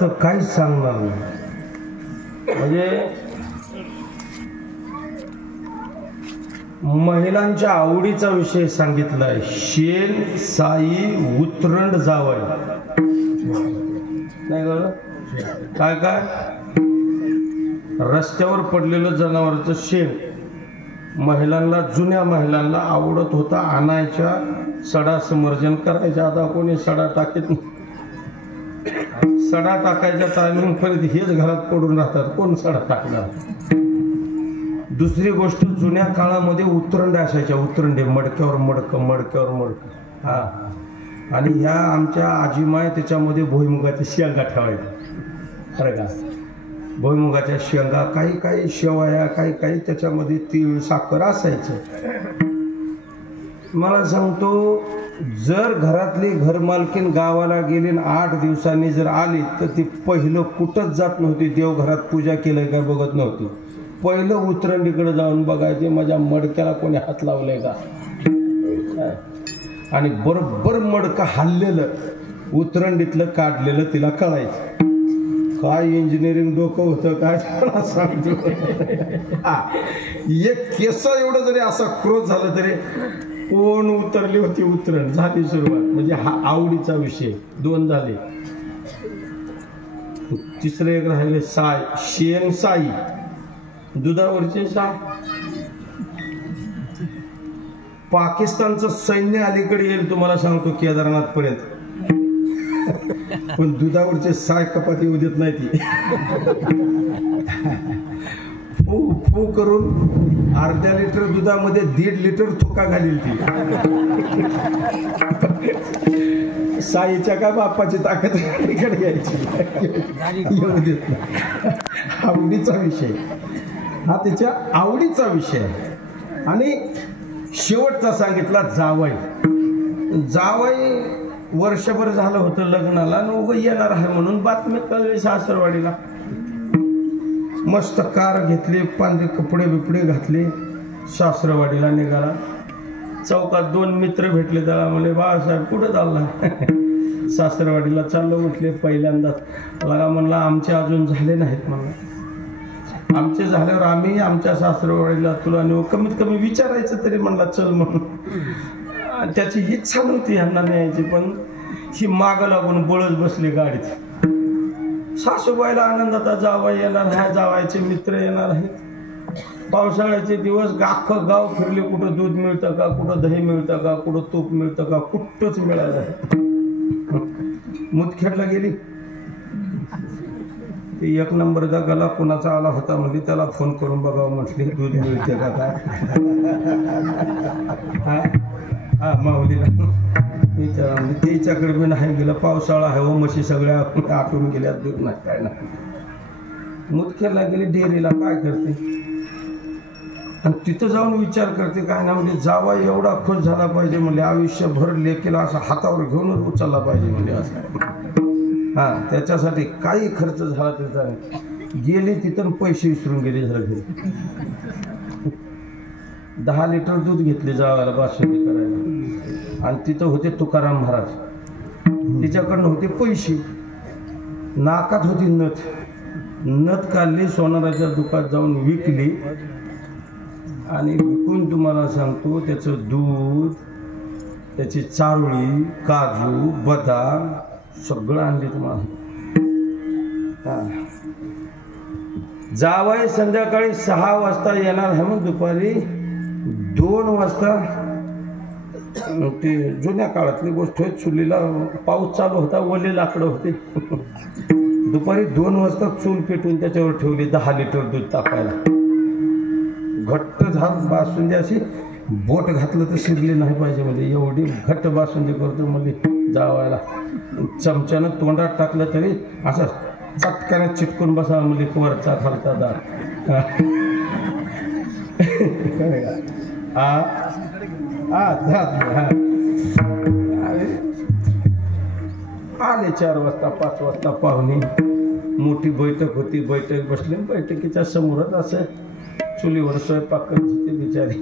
तर काहीच सांगणार नाही. म्हणजे महिलांच्या आवडीचा विषय सांगितलाय. शेण साई उतरंड जावय नाही का? काय काय रस्त्यावर पडलेलं जनावरांचं शेण महिलांना, जुन्या महिलांना आवडत होता आणायच्या, सडा समर्जन करायच्या. आता कोणी सडा टाकीत नाही. सडा टाकायच्या टायमिंग पर्यंत हेच घरात पडून राहतात. कोण सडा टाकणार? दुसरी गोष्ट, जुन्या काळामध्ये उतरंडे असायच्या. उतरंडे मडक्यावर मडकं, मडक्यावर मडकं. हा, आणि ह्या आमच्या आजीमाय त्याच्यामध्ये भुईमुगाच्या शेंगा ठेवायच्या. खरं का? भुईमुगाच्या शेंगा, काही काही शेवया, काही काही त्याच्यामध्ये तीळ साखर असायचं. मला सांगतो, जर घरातली घरमालकीन गावाला गेली 8 दिवसांनी जर आली तर ती पहिलं कुठंच जात नव्हती. देवघरात पूजा केलंय काय बघत नव्हती. पहिलं उतरंडीकडे जाऊन बघायचे माझ्या मडक्याला कोणी हात लावलाय का. आणि बरोबर मडकं हल्लेलं उतरंडीतलं काढलेलं तिला कळायचं. काय इंजिनिअरिंग डोकं होतं काय सांगतो. एक केस एवढं जरी असा क्रोध झाला तरी कोण उतरली होती उतरण झाली सुरुवात. म्हणजे हा आवडीचा विषय. 2 झाले. तिसरे एक राहिले साय, शेण साई, दुधावरचे साय. पाकिस्तानचं सैन्य अलीकडे येईल तुम्हाला सांगतो केदारनाथ पर्यंत, पण दुधावरचे साय कपात येऊ देत नाही ती. फू फू करून अर्ध्या लिटर दुधामध्ये 1.5 लिटर थुका घालील ती. साईच्या काय बापाची ताकद इकडे यायची येऊ देत नाही. आवडीचा विषय हा त्याच्या आवडीचा विषय. आणि शेवटचा सांगितला जावई. जावई वर्षभर झालं होतं लग्नाला, उभं येणार आहे म्हणून बातमी कळली सासरवाडीला. मस्त कार घेतली, पांढरे कपडे बिपडे घातले, सासरवाडीला निघाला. चौकात 2 मित्र भेटले. त्याला म्हणले, बाळासाहेब कुठं चालला? सासरवाडीला चाललो. उठले पहिल्यांदाच. मला म्हणला, आमचे अजून झाले नाहीत. म्हणला, आमचे झाल्यावर आम्ही आमच्या सासरवाडीला तुला नेऊ. कमीत कमी विचारायचं तरी. म्हणला चल म्हणून. त्याची इच्छा नव्हती यांना न्यायची, पण ही मागं लागून बळच बसली गाडीत. सासूबाईला आनंदात जावई येणार आहे, जावायचे मित्र येणार आहेत. पावसाळ्याचे दिवस अख्खं गाव फिरले. कुठं दूध मिळतं का, कुठं दही मिळतं का, कुठं तूप मिळतं का, कुठंच मिळालं आहे. मुदखेडला गेली. 1 नंबरचा गला कुणाचा आला होता म्हणजे त्याला फोन करून बघावं म्हटले, दूध मिळते का काय. हा माऊलीला विचारा. त्याच्याकडे बी नाही गेलं. पावसाळा आहे, म्हशी सगळ्या आटून गेल्या, दूध नाही काय नाही. मुदखेडला गेली डेअरीला. काय करते, आणि तिथं जाऊन विचार करते काय ना, म्हणजे जावा एवढा खुश झाला पाहिजे म्हणजे आयुष्यभर लेकीला असं हातावर घेऊनच उचलला पाहिजे म्हणजे असं. हा, त्याच्यासाठी काही खर्च झाला त्याचा. गेली तिथं पैसे विसरून गेले. झाले 10 लिटर दूध घेतले जावायला बासुंदी करायला. आणि तिथं होते तुकाराम महाराज. तिच्याकडनं होते पैसे, नाकात होती नथ काढली, सोनाराच्या दुकानात जाऊन विकली आणि विकून तुम्हाला सांगतो त्याचं दूध, त्याची चारोळी, काजू, बदाम सगळं आणले तुम्हाला. जावई संध्याकाळी 6 वाजता येणार आहे मग दुपारी 2 वाजता. ते जुन्या काळातली गोष्ट आहे. चुलीला पाऊस चालू होता, ओले लाकडं होते. दुपारी 2 वाजता चूल पेटून त्याच्यावर ठेवली 10 लिटर दूध तापायला. घट्ट झाड बासुंदी अशी बोट घातलं तर शिरली नाही पाहिजे म्हणजे एवढी घट्ट बासुंदी करतो म्हणजे जावायला. चमच्यानं तोंडात टाकलं तरी असं चटकाने चिटकून बसा म्हणजे वरचा खालचा दार. आले 4 वाजता 5 वाजता पाहुणे. मोठी बैठक होती. बैठक बसली. बैठकीच्या समोरच असं चुलीवर स्वयंपाक करत होते बिचारी.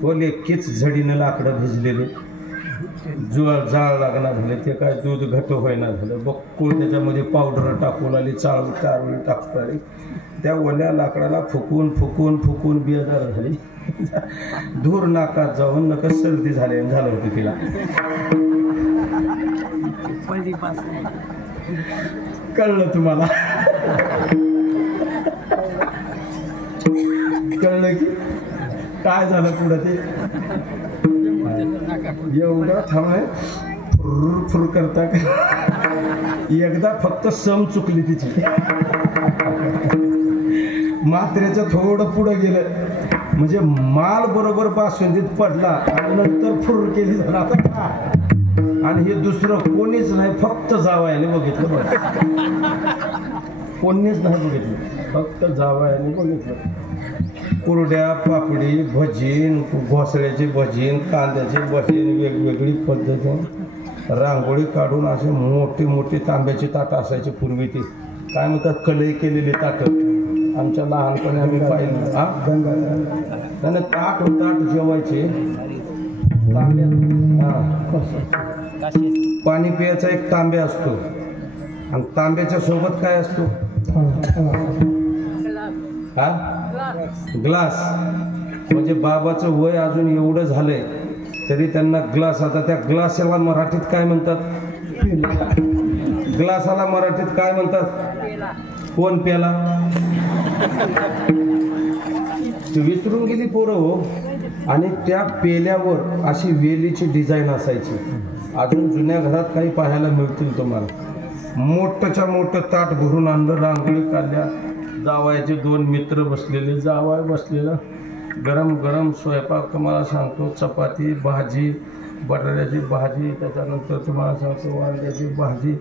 बोल एकीच झडीनं लाकडं भिजलेले, जाळ लागणार झाले. ते काय दूध घट होईना झालं. बक्कूळ त्याच्यामध्ये पावडर टाकून आली, चारोळी टाकून आली. त्या ओल्या लाकडाला फुकून फुकून फुकून बेजार झाली. धूर नाकात जाऊन नका सर्दी झालं होतं तिला. कळलं तुम्हाला? कळलं की काय झालं पुढं ते? एवढं थांबणे फुर करता. एकदा फक्त सम चुकली तिची. मात्रेचं थोडं पुढं गेलं म्हणजे माल बरोबर बासुंदीत पडला आणि नंतर फुर केली झाला. आता आणि हे दुसरं कोणीच नाही, फक्त जावयाने बघितलं. बघ कोणीच नाही बघितलं, फक्त जावयाने बघितलं. कुरड्या, पापडी, भजीन, घोसळ्याची भजीन, कांद्याची भजीन, वेगवेगळी पद्धत. रांगोळी काढून असे मोठे मोठे तांब्याची ताटं असायची पूर्वी. ती काय म्हणतात कलई केलेली ताटं. आमच्या लहानपणी आम्ही पाहिलं. त्याने ताट जेवायचे पाणी पियाचा एक तांब्या असतो आणि तांब्याच्या सोबत काय असतो? ग्लास. म्हणजे बाबाचं वय अजून एवढं झालंय तरी त्यांना ग्लास. आता त्या ग्लासाला मराठीत काय म्हणतात? ग्लासाला मराठीत काय म्हणतात? कोण प्याला? विसरून गेली पोरं हो. आणि त्या पेल्यावर अशी वेलीची डिझाईन असायची. अजून जुन्या घरात काही पाहायला मिळतील तुम्हाला. मोठंच्या मोठं ताट भरून आणलं, रांगोळी काढल्या. जावयाचे 2 मित्र बसलेले, जावय बसलेलं. गरम गरम स्वयंपाक तुम्हाला सांगतो. चपाती, भाजी, बटाट्याची भाजी, त्याच्यानंतर तुम्हाला सांगतो वांग्याची भाजी,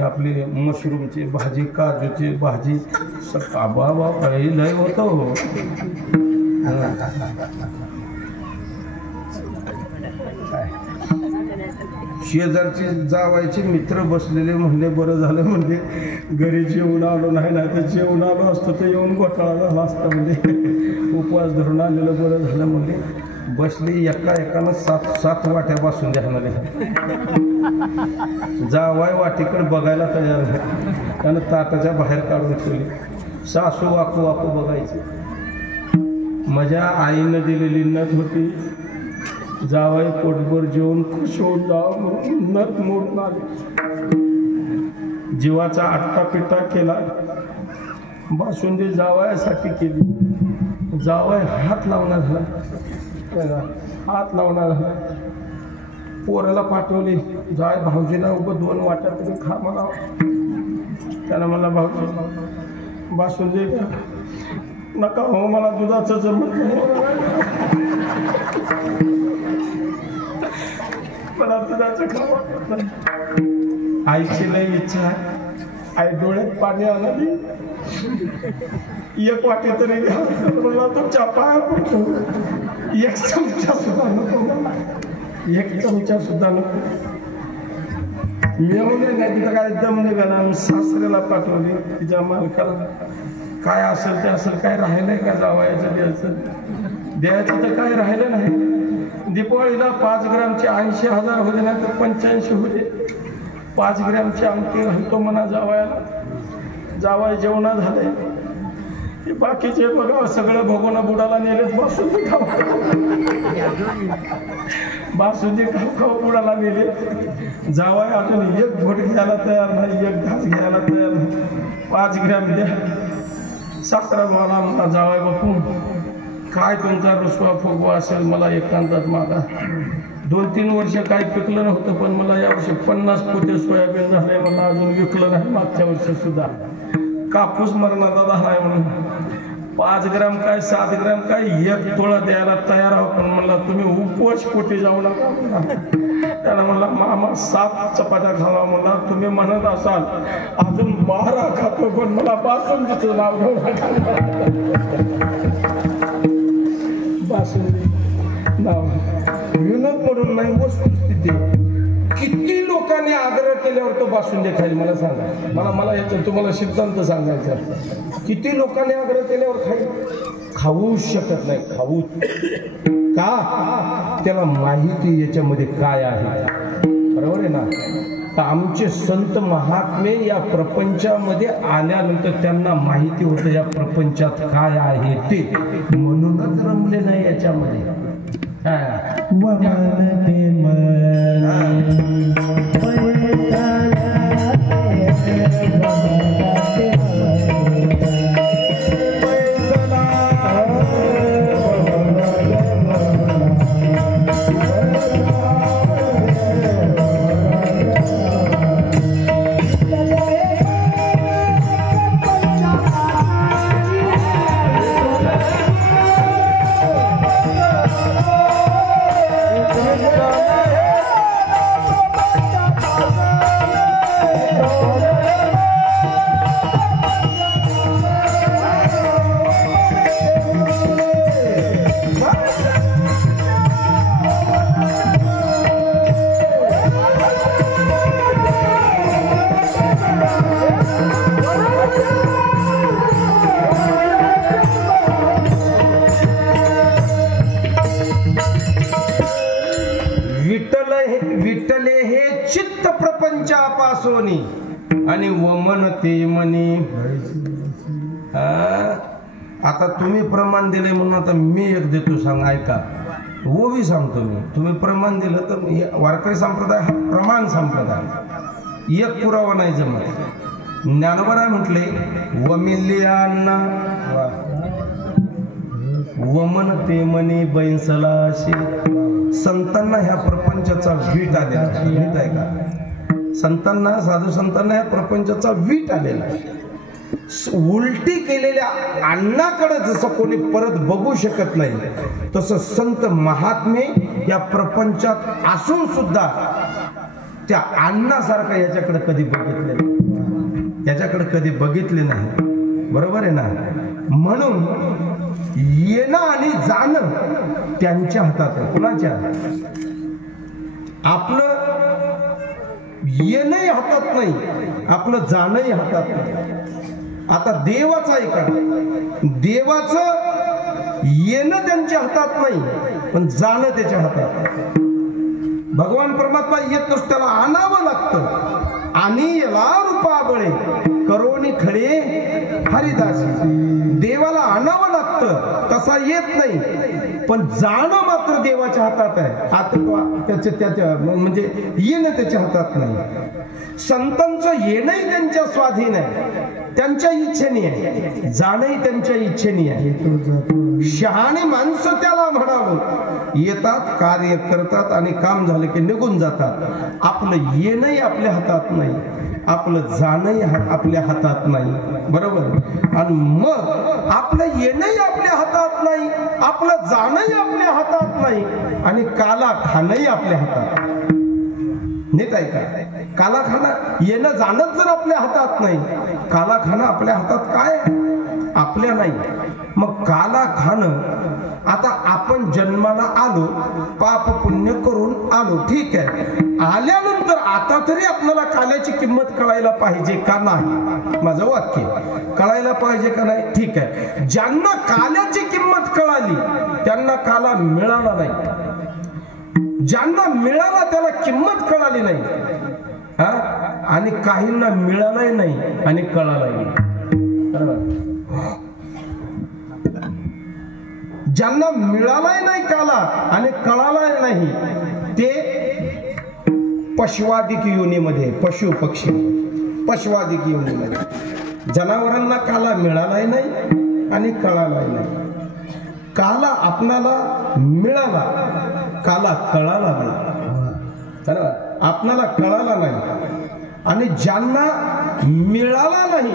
आपली मशरूमची भाजी, काजूची भाजी. बाबा काही लय होतं हो. शेजारचे जावायचे मित्र बसलेले. म्हणले बरं झालं म्हणजे घरी जेवण आलो नाही, नाही तर जेवण आलो असतो तर येऊन घोटाळा झाला असता. म्हणजे उपवास धरून आलेलं बरं झालं. म्हणजे बसली एकानं 7 वाट्या बसून द्यामध्ये. जावाय वाटीकडे बघायला तयार नाही. त्यानं ताटाच्या बाहेर काढून ठेवली. सासू वाकू वाकू बघायची. माझ्या आईनं दिलेली नथ होती. जावाई पोटभर जेवून खुश होऊन जावं नथ मोडून आले. जीवाचा आट्टापिट्टा केला. बासुंदी जावयासाठी केली. जावय हात लावणार झाला. हात लावणार झाला. पोराला पाठवली. जाय भाऊजीला उभं 2 वाट्या तरी खा मला. त्याला मला भाऊजी बासुंदी नका हो, मला दुधाचं जमत नाही. मला दुधाचं खावं. आईची लई इच्छा आहे. आई डोळ्यात पाणी आणाली. 1 वाटी तरी घ्या. मला तुमच्या पाया पडतो. 1 चमचा सुद्धा नको मला. 1 चमचा सुद्धा नको. मिळवले नाही तिथं काय दम निघाला. सासऱ्याला पाठवली तिच्या मालकाला. काय असेल ते असेल, काय राहिलंय का जावयाचं द्यायचं? द्यायचं तर काय राहिलं नाही. दीपावळीला 5 ग्रामचे 80,000 होते नाही तर 85 होते. 5 ग्रामचे अंगठी घालतो म्हणा जावायला. जावाय जेवणा झालंय. बाकीचे बघा सगळं भगोना बुडाला नेलेच. बासुंदी खाऊ बुडाला नेले. जावाय अजून एक घोट घ्यायला तयार नाही, एक घास घ्यायला तयार नाही. 5 ग्रॅम द्या. साखरा मला जावाय बापू काय तुमचा रुसवा फुगवा असेल मला एकांतात मागा. 2-3 वर्ष काही पिकलं नव्हतं पण मला यावर्षी 50 पोते सोयाबीन झाले. मला अजून विकलं नाही. मागच्या वर्षी सुद्धा कापूस मरणाचा झालाय म्हणून 5 ग्राम काय 7 ग्राम काय 1 तोळा द्यायला तयार आहो. पण म्हणला तुम्ही उपवास पोटी जाऊ नका. त्याला म्हणला मामा 7 चपात्या खावा. म्हणला तुम्ही म्हणत असाल अजून 12 खातो पण मला बासुंदीचं नाव घेऊ नका. बासुंदी नाव विनोद म्हणून नाही, वस्तुस्थिती. किती लोकांनी आग्रह केल्यावर तो बासुंदी खाईल मला सांगा. मला याच्यात तुम्हाला सिद्धांत सांगायचा. किती लोकांनी आग्रह केल्यावर खाईल? खाऊ शकत नाही. खाऊ का? त्याला माहिती याच्यामध्ये काय आहे. बरोबर आहे ना. तर आमचे संत महात्मे या प्रपंचामध्ये आल्यानंतर त्यांना माहिती होतं या प्रपंचात काय आहे ते, म्हणूनच रमले नाही याच्यामध्ये. विठ्ठले हे चित्त प्रपंचापासून आणि वमन ते मनी. आता तुम्ही प्रमाण दिले म्हणून आता मी एक देतो, सांग ऐका. ओवी सांगतो मी. तुम्ही प्रमाण दिलं तर वारकरी संप्रदाय हा प्रमाण संप्रदाय. एक पुरावा नाही जमत. ज्ञानोबा म्हटले वमिल्याना वमन ते मनी बैसला असे. संतांना ह्या प्रपंचाचा वीट आलेला आहे का? संतांना, साधू संतांना ह्या प्रपंचाचा वीट आलेला आहे. उलटी केलेल्या अन्नाकडे जसं कोणी परत बघू शकत नाही तसं संत महात्मे या प्रपंचात असून सुद्धा त्या अन्नासारखं याच्याकडे कधी बघितले नाही. याच्याकडे कधी बघितले नाही. बरोबर आहे ना. म्हणून येणं आणि जाणं त्यांच्या हातात आहे. कुणाच्या? आपलं येणंही हातात नाही, आपलं जाणंही हातात नाही. आता देवाचं ऐका. देवाचं येणं त्यांच्या हातात नाही पण जाणं त्याच्या हातात. भगवान परमात्मा येत नसतो, त्याला आणावं लागतं. आणि याला रूपा बळे करोनी खडे हरिदासी. देवाला आणावं लागतं, तसा येत नाही पण जाणं मात्र देवाच्या हातात आहे. आता त्याच्या म्हणजे येणं त्याच्या हातात नाही. संतांचं येणंही त्यांच्या स्वाधीन आहे, त्यांच्या इच्छेने आहे. जाणंही त्यांच्या इच्छेने आहे. शहाणी माणसं त्याला म्हणावं. येतात, कार्य करतात आणि काम झालं की निघून जातात. आपलं येणंही आपल्या हातात नाही, आपलं जाणंही आपल्या हातात नाही. बरोबर. आणि मग आपलं येणंही आपल्या हातात नाही, आपलं जाणंही आपल्या हातात नाही आणि काला खाणंही आपल्या हातात. नीट ऐका. काला खाणं, येणं जाणं जर आपल्या हातात नाही, काला खाणं आपल्या हातात काय? आपल्या नाही. मग काला खाणं. आता आपण जन्माला आलो, पाप पुण्य करून आलो, ठीक आहे. आल्यानंतर आता तरी आपल्याला काल्याची किंमत कळायला पाहिजे का नाही? माझं वाक्य कळायला पाहिजे का नाही? ठीक आहे. ज्यांना काल्याची किंमत कळाली त्यांना काला मिळाला नाही. ज्यांना मिळाला त्याला किंमत कळाली नाही, आणि काहींना मिळालाही नाही आणि कळालाही नाही. ज्यांना मिळालाही नाही काला आणि कळालाही नाही ते पशुवादिक योनीमध्ये, पशु पक्षी पशुवादिक योनीमध्ये. जनावरांना काला मिळालाही नाही आणि कळालाही नाही. काला आपणाला मिळाला, काला कळाला नाही. आपणाला कळाला नाही आणि ज्यांना मिळाला नाही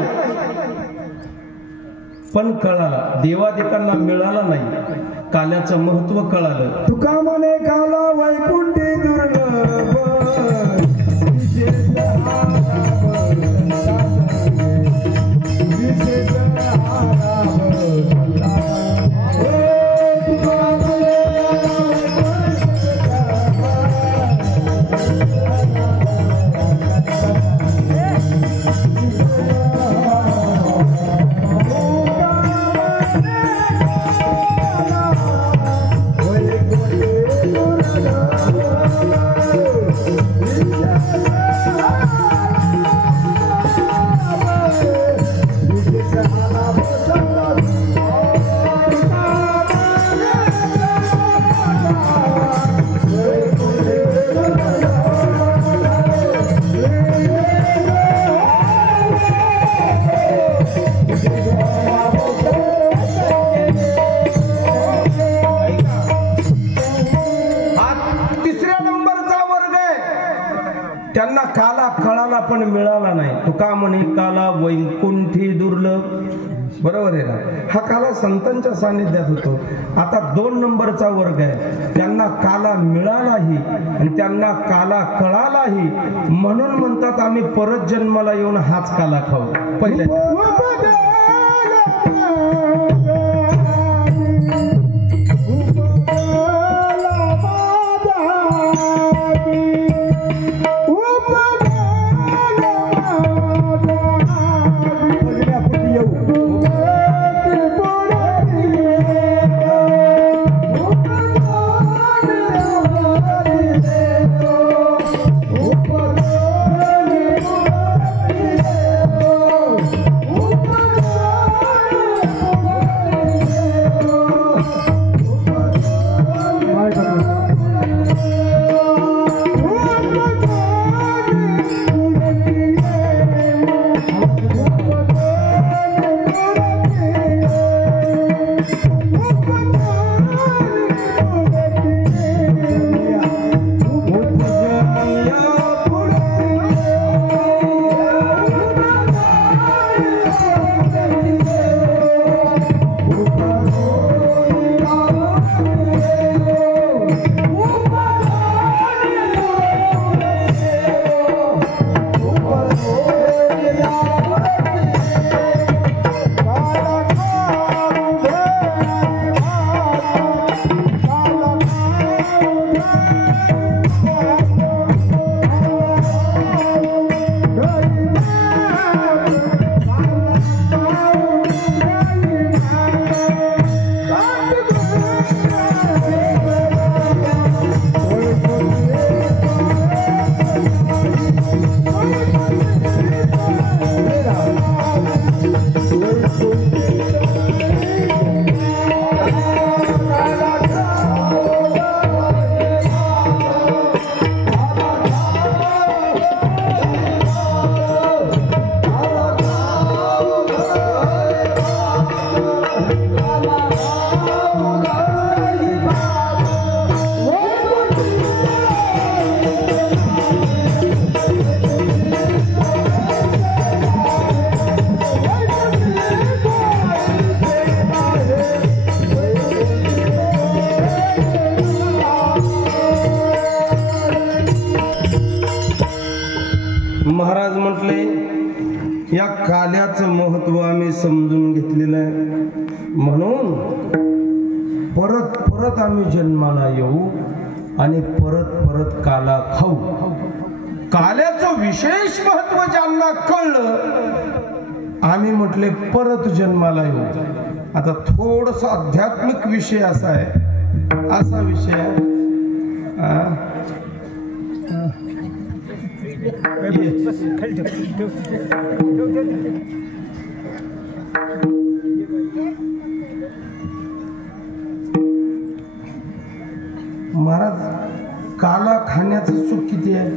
पण कळाला, देवादेवांना मिळाला नाही, काल्याचं महत्व कळालं. तुका म्हणे काला वैकुंठी दुर्लभ त्यांना काला कळाला पण मिळाला नाही. तुका म्हणे काला वैकुंठी दुर्लभ. बरोबर आहे ना. हा काला संतांच्या सानिध्यात होतो. आता 2 नंबरचा वर्ग आहे, त्यांना काला मिळालाही आणि त्यांना काला कळालाही, म्हणून म्हणतात आम्ही परत जन्माला येऊन हाच काला खाऊ. पहिल्या महाराज म्हटले या काल्याचं महत्व आम्ही समजून घेतलेलं आहे, म्हणून परत परत आम्ही जन्माला येऊ आणि परत परत काला खाऊ. काल्याचं विशेष महत्व ज्यांना कळलं आम्ही म्हटले परत जन्माला येऊ. आता थोडस आध्यात्मिक विषय असा आहे, असा विषय आहे. महाराज, काला खाण्याचं सुख किती आहे?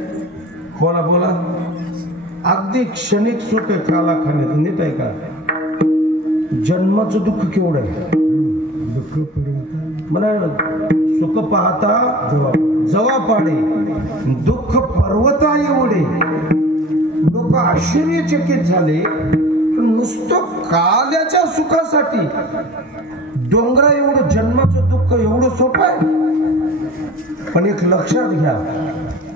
बोला बोला. अगदी क्षणिक सुख आहे काला खाण्याचं, नीट आहे का? जन्माचं दुःख केवढं आहे? म्हणाल सुख पाहता जवा पाडे, दुःख पर्वता एवढे. लोक आश्चर्यचकित झाले. नुसतं काल्याच्या सुखासाठी डोंगरा एवढं जन्माचं दुःख एवढं सोपं आहे. पण एक लक्षात घ्या,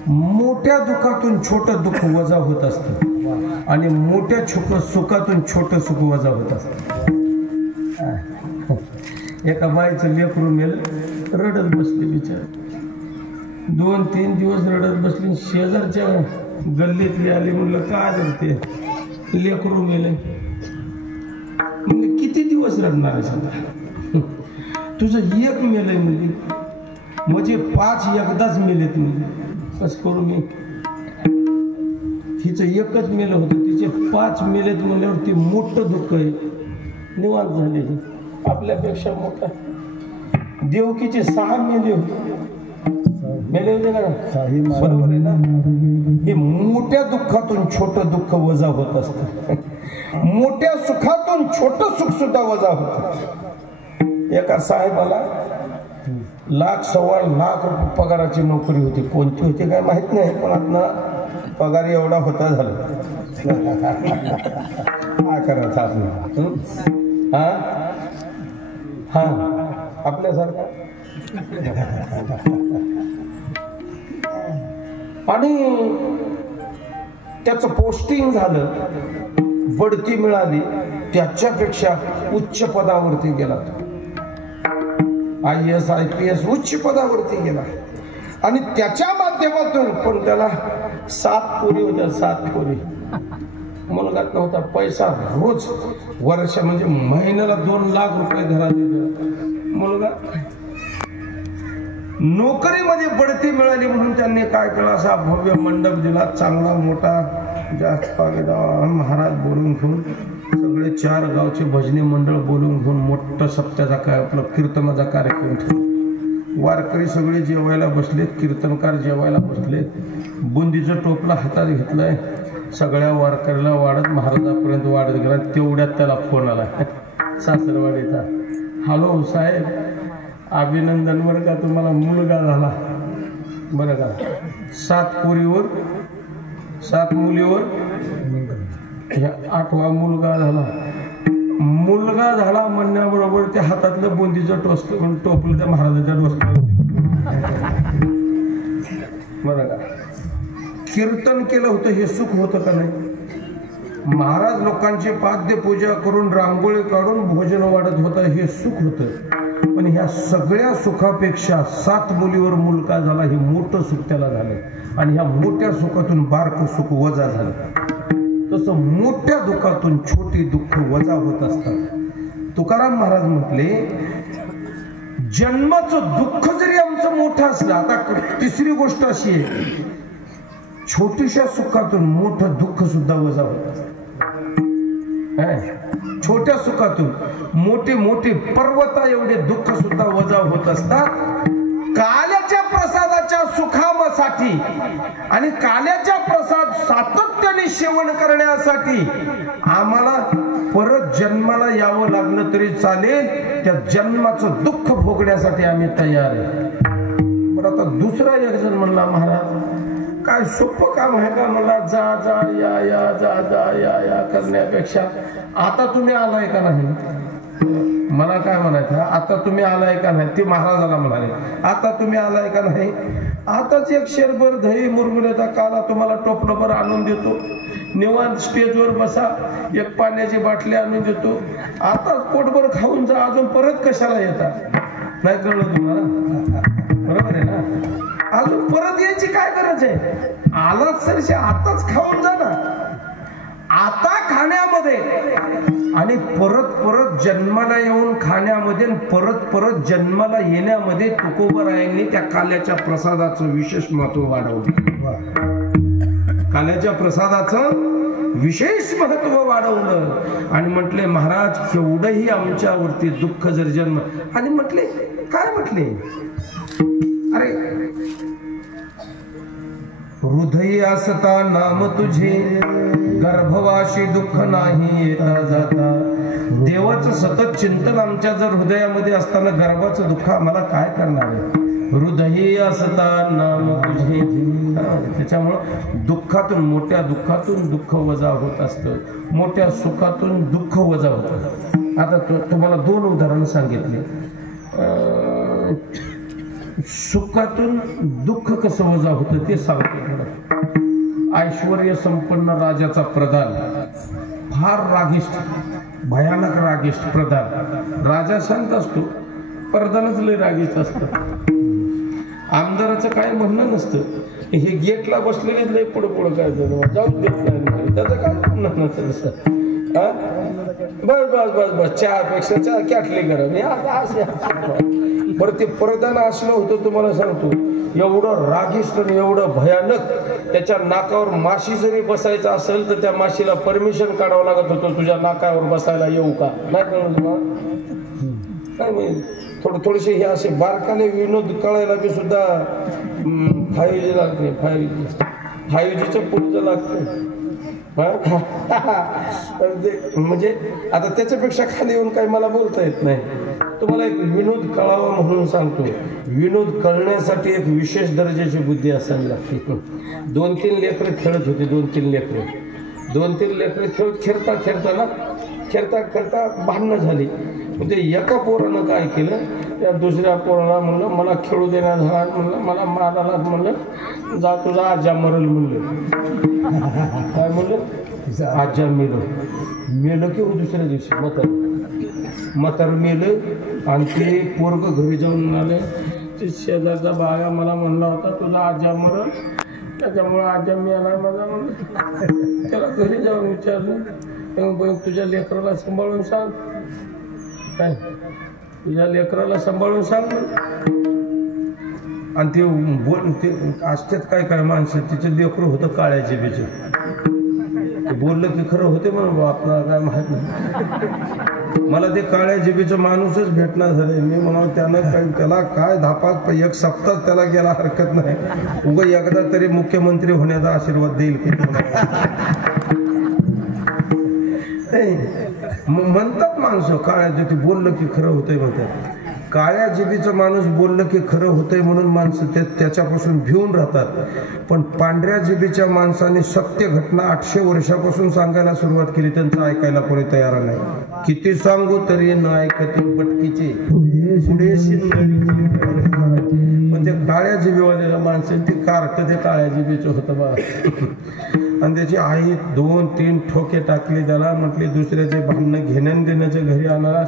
मोठ्या दुःखातून छोटं दुःख वजा होत असतं आणि मोठ्या सुखातून छोटं सुख वजा होत असतं. एका बाईचं लेकरू मेल, रडत बसले बिचार. 2-3 दिवस रडत बसली. शेजारच्या गल्लीतली आली. म्हणलं काय रडते? लेकरू मेले. म्हणले किती दिवस रडणार आहे सांगा? तुझं एक मेलय म्हणली. म्हणजे 5 एकदाच मेलेत. मी कसं करू? मी हिचं एकच मेलं होतं, तिचे 5 मेलेत म्हणल्यावर ती मोठं दुःख आहे. निवांत झाले. आपल्यापेक्षा मोठा देवकीचे 6 मेले होते. मेले होते ना? बरोबर आहे ना? हे मोठ्या दुःखातून छोटं दुःख वजा होत असतं. मोठ्या सुखातून छोटं सुख सुद्धा वजा होत. एका साहेबाला 1,00,000-1,25,000 रुपये पगाराची नोकरी होती. कोणती होती काय माहित नाही, पण आता पगार एवढा होता झाला. काय करायचं आपण? हा आपल्यासारखा. आणि त्याचं पोस्टिंग झालं, बढती मिळाली, त्याच्यापेक्षा उच्च पदावरती गेला. IAS IPS उच्च पदावरती गेला. आणि त्याच्या माध्यमातून पण त्याला 7 पोरी होत्या. 7 पोरी. मुलगा नव्हता. पैसा रोज वर्ष म्हणजे महिन्याला 2 लाख रुपये घरात येतो. मुलगा नोकरीमध्ये बढती मिळाली म्हणून त्यांनी काय केलं, असा भव्य मंडप दिला, चांगला मोठा. जास्त महाराज बोलून घेऊन सगळे 4 गावचे भजनी मंडळ बोलून घेऊन मोठं सप्त्याचा काय आपलं कीर्तनाचा कार्यक्रम ठेवला. वारकरी सगळे जेवायला बसलेत, कीर्तनकार जेवायला बसलेत. बुंदीचं टोपलं हातात घेतलंय. सगळ्या वारकऱ्याला वाढत महाराजापर्यंत वाढत गेला. तेवढ्यात त्याला फोन आला सासरवाडीचा. हॅलो साहेब, अभिनंदन बरं का, तुम्हाला मुलगा झाला बरं का. 7 पोरीवर 7 मुलीवर 8वा मुलगा झाला. मुलगा झाला म्हणण्याबरोबर त्या हातातलं बुंदीचं टोपलं त्या महाराजाच्या डोसक्यावर बरं का. कीर्तन केलं होतं हे सुख होतं का नाही? महाराज लोकांची पाद्य पूजा करून रांगोळी काढून भोजन वाढत होतं हे सुख होतं. पण ह्या सगळ्या सुखापेक्षा 7 मुलीवर मुलगा झाला हे मोठं सुख त्याला झालं. आणि ह्या मोठ्या सुखातून बारकं सुख वजा झालं. तसं मोठ्या दुःखातून छोटी दुःख वजा होत असतात. तुकाराम महाराज म्हटले, जन्माचं दुःख जरी आमचं मोठं असलं. आता तिसरी गोष्ट अशी आहे, छोट्याशा सुखातून मोठं दुःख सुद्धा वजा होत असतं. छोट्या सुखातून मोठे मोठे पर्वता एवढे दुःख सुद्धा वजा होत असतात. काल्याच्या प्रसादाच्या सुखासाठी आणि काल्याच्या प्रसाद सातत्याने सेवन करण्यासाठी आम्हाला परत जन्माला यावं लागलं तरी चालेल. त्या जन्माचं दुःख भोगण्यासाठी आम्ही तयार आहे. पण आता दुसरा एक जण म्हणला, महाराज काय सोपं काम आहे का? मला जा जा या या जा जा या या करण्यापेक्षा आता तुम्ही आलाय का नाही? मला काय म्हणायचं, आता तुम्ही आलाय का नाही? ते महाराजाला म्हणाले, आता तुम्ही आलाय का नाही? आताच एक शेरभर दही मुरमुऱ्याचा काला तुम्हाला टोपलभर आणून देतो. निवांत स्टेजवर बसा, एक पाण्याची बाटली आणून देतो. आता पोटभर खाऊन जा, अजून परत कशाला येता? नाही कळलं तुम्हाला? बरोबर आहे ना? अजून परत यायची काय गरज आहे? आलाच सरशी आताच खाऊन जा ना. आता खाण्यामध्ये आणि परत परत जन्माला येऊन खाण्यामध्ये परत परत जन्माला येण्यामध्ये तुकोबरायांनी त्या काल्याच्या प्रसादाचं विशेष महत्व वाढवलं. काल्याच्या प्रसादाचं विशेष महत्व वाढवलं आणि म्हटले महाराज केवढंही आमच्यावरती दुःख जर जन्म. आणि म्हटले काय म्हटले, अरे हृदयी असता नाम तुझे गर्भवाशी दुःख नाही येता जाता. देवाचं सतत चिंतन आमच्या जर हृदयामध्ये असताना गर्भाचं दुःख आम्हाला काय करणार आहे. हृदयी असता नाम तुझे. त्याच्यामुळं दुःखातून मोठ्या दुःखातून दुःख वजा होत असतं, मोठ्या सुखातून दुःख वजा होतं. आता तुम्हाला 2 उदाहरण सांगितले. सुखातून दुःख कसं वजा होतं ते सांगतो. ऐश्वर्य संपन्न राजाचा प्रधान फार रागिष्ट, भयानक रागिष्ट प्रधान. राजा शांत असतो, प्रधानच लय रागिष्ट असतं. आमदाराचं काय म्हणणं नसतं, हे गेटला बसलेले लय पुढं पुढं काय जाऊन देत नाही, त्याचं काय म्हणणं नसतं तसं. बस बस बस बस चहापेक्षा चहा कॅटली करा. बरं ते प्रधान असलं होतं तुम्हाला सांगतो, एवढं रागिष्ट आणि एवढं भयानक. त्याच्या नाकावर माशी जरी बसायचं असेल तर त्या माशीला परमिशन काढावं लागत होतं, तुझ्या नाकावर बसायला येऊ का. नाही कळलं तुम्हाला काय माहिती. थोडेसे हे असे बारकाले विनोद कळायला बी सुद्धा 5G लागते. 5Gच्या पुढचं लागतं. म्हणजे आता त्याच्यापेक्षा खाली येऊन काही मला बोलता येत नाही. तुम्हाला एक विनोद कळावा म्हणून सांगतो. विनोद कळण्यासाठी एक विशेष दर्जाची बुद्धी असायला लागते. 2-3 लेकरं खेळत होते. 2-3 लेकरं खेळता भांडणं झाली. म्हणजे एका पोरानं काय केलं, त्या दुसऱ्या पोराला म्हणलं मला खेळू देण्यात झाला, म्हणलं मला मारायला, म्हणलं जा तुझा आजा मरल. म्हणलं काय म्हणलं, आजा मेलं की दुसऱ्या दिवशी म्हातार मेलं. आणि ते पोरग घरी जाऊन म्हणाले, ते शेजारचा बागा मला म्हणला होता तुझा आजा मरल, त्याच्यामुळे आजा मेला माझा. म्हणलं त्याला घरी जाऊन विचारलं, तुझ्या लेकराला सांभाळून सांग, काय तुझ्या लेकराला सांभाळून सांग. आणि ते असतात काय काय माणसं, तिचं लेकरं होतं काळ्या जिभेचं. बोललं की खरं होते म्हणून आपल्याला काय माहित नाही. मला ते काळ्या जिभेचं माणूसच भेटणार झाले. मी म्हणावं त्याला काय धापात 1 सप्ताह त्याला गेला हरकत नाही. उगा एकदा तरी मुख्यमंत्री होण्याचा आशीर्वाद देईल की म्हणतात माणसं. काळ्या जिभे बोललं की खरं होतंय म्हणतात. काळ्या जिभेचं माणूस बोललं की खरं होतंय म्हणून माणसं त्याच्यापासून भिवून राहतात. पण पांढऱ्या जिभेच्या माणसाने सत्य घटना 800 वर्षापासून सांगायला सुरुवात केली, त्यांचं ऐकायला कोणी तयार नाही. किती सांगू तरी न ऐकते पटकीचे पुढे पण ते काळ्या जिभेवाल्याला माणसं ते कार्ट ते काळ्या जिभेचं होतं बा. आणि त्याची आई 2-3 ठोके टाकले त्याला. म्हटले दुसऱ्याचे भांडणं घेण्यान देण्याच्या घरी आणणार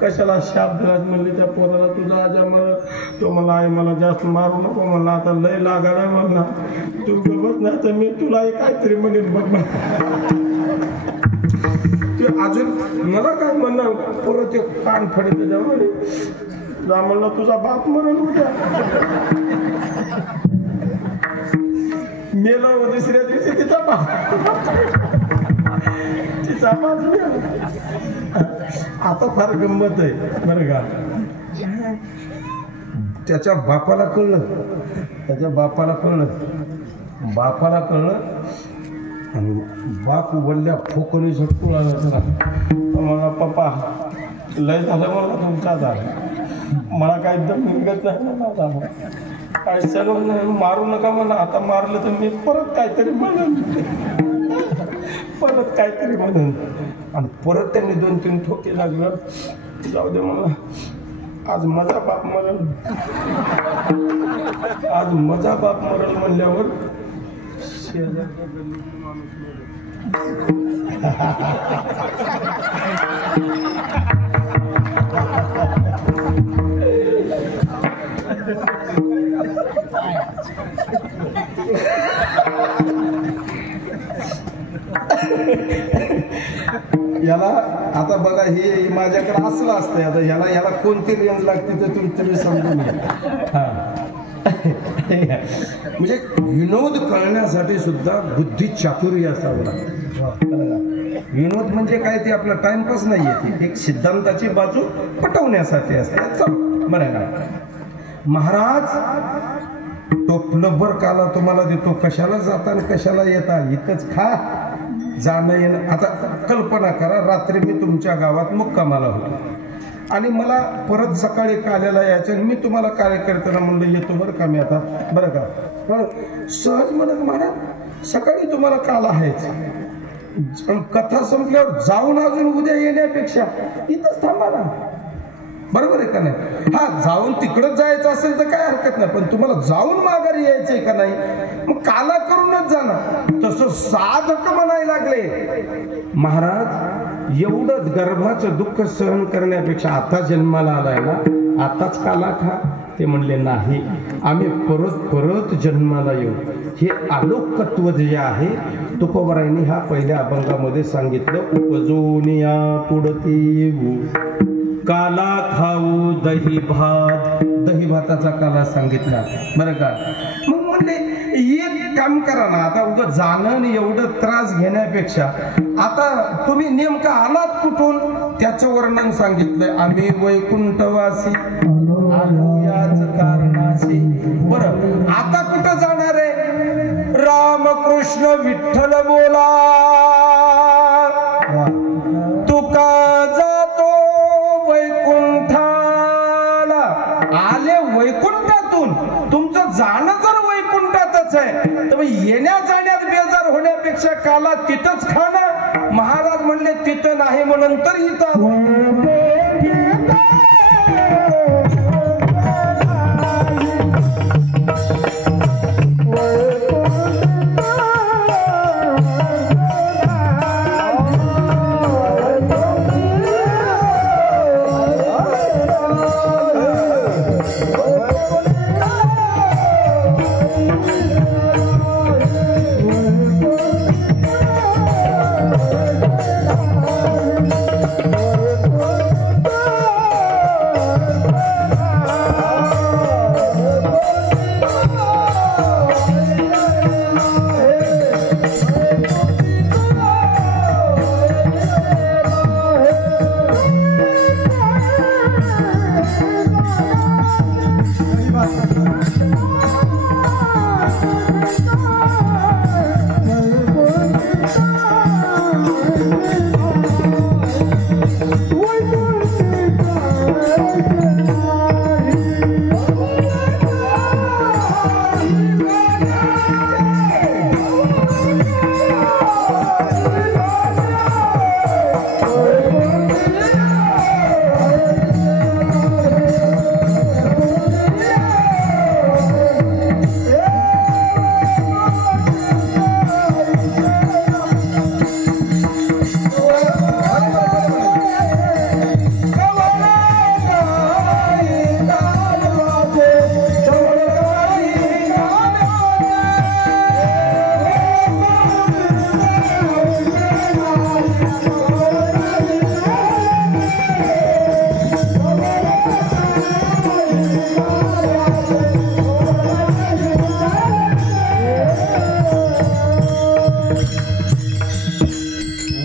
कशाला शाप दिलाच. म्हणले त्या पोराला तुझा आजा मला, तो मला आई मला जास्त मारू नको म्हणला, आता लय लागायला म्हणला, तू बघ ना तर मी तुला काहीतरी म्हणेन बघ. ते अजून मला काय म्हणणार पोरं ते कान फडे त्याच्या म्हणे जा म्हणला तुझा बाप मरण होता मेला व दुसऱ्या दिवशी तिचा बाप आता फार गंमत आहे बरं का. त्याच्या बापाला कळलं आणि बाप उघडल्या फोकणी झटकून आला त्याला. मला पप्पा लय झालं मला तुमचा झालं, मला काय एकदम निघत नाही माझा, काय सगळं मारू नका मला, आता मारलं तर मी परत काहीतरी म्हणून आणि परत त्यांनी 2-3 ठोके लागलं. जाऊ दे मला, आज माझा बाप मरण म्हणल्यावर याला आता बघा हे माझ्याकडे असलं असतंय आता याला कोणती रेंज लागते ते तुम्ही समजून घ्या. म्हणजे विनोद कळण्यासाठी सुद्धा बुद्धी चातुर्य असावं लागतं. विनोद म्हणजे काय ते आपला टाइमपास नाही आहे, एक सिद्धांताची बाजू पटवण्यासाठी असते. बरं ना महाराज टोपलभर काला तुम्हाला देतो, कशाला जाता आणि कशाला येता, इथंच खा जाणं येणं. आता कल्पना करा रात्री मी तुमच्या गावात मुक्कामाला होतो आणि मला परत सकाळी काल्याला यायचं आणि मी तुम्हाला कार्यकर्त्यांना म्हणलं येतो बरं का मी आता बरं का. पण सहज म्हणत महाराज सकाळी तुम्हाला काला आहेच, कथा संपल्यावर जाऊन अजून उद्या येण्यापेक्षा इथंच थांबा ना. बरोबर आहे का नाही. हा जाऊन तिकडच जायचं असेल तर काय हरकत नाही, पण तुम्हाला जाऊन माघारी यायचंय का नाही, मग काला करूनच जाणार. तसं साधक म्हणायला लागले महाराज एवढं गर्भाचं दुःख सहन करण्यापेक्षा आता जन्माला आलाय ना आताच काला खा. ते म्हणले नाही आम्ही परत परत जन्माला येऊ. हे आलोकत्व जे आहे तुकोबरायांनी ह्या पहिल्या अभंगामध्ये सांगितलं. उपजोनिया पुढती येऊ काला खाऊ दही भात, दही भाताचा काला सांगितला बरं का. मग म्हणले एक काम करा ना आता उगाच जाणं आणि एवढं त्रास घेण्यापेक्षा आता तुम्ही नेमका आलात कुठून त्याचं वर्णन सांगितलंय. आम्ही वैकुंठवासी आलो याच कारणाशी. बरं आता कुठं जाणार आहे. रामकृष्ण विठ्ठल बोला तुका जातो वैकुंठाला. आले वैकुंठातून, तुमचं जाणं जर वैकुंठातच आहे तर येण्या जाण्यात बेजार होण्यापेक्षा काला तिथंच खाना. महाराज म्हणले तिथं नाही म्हणून तर इथं.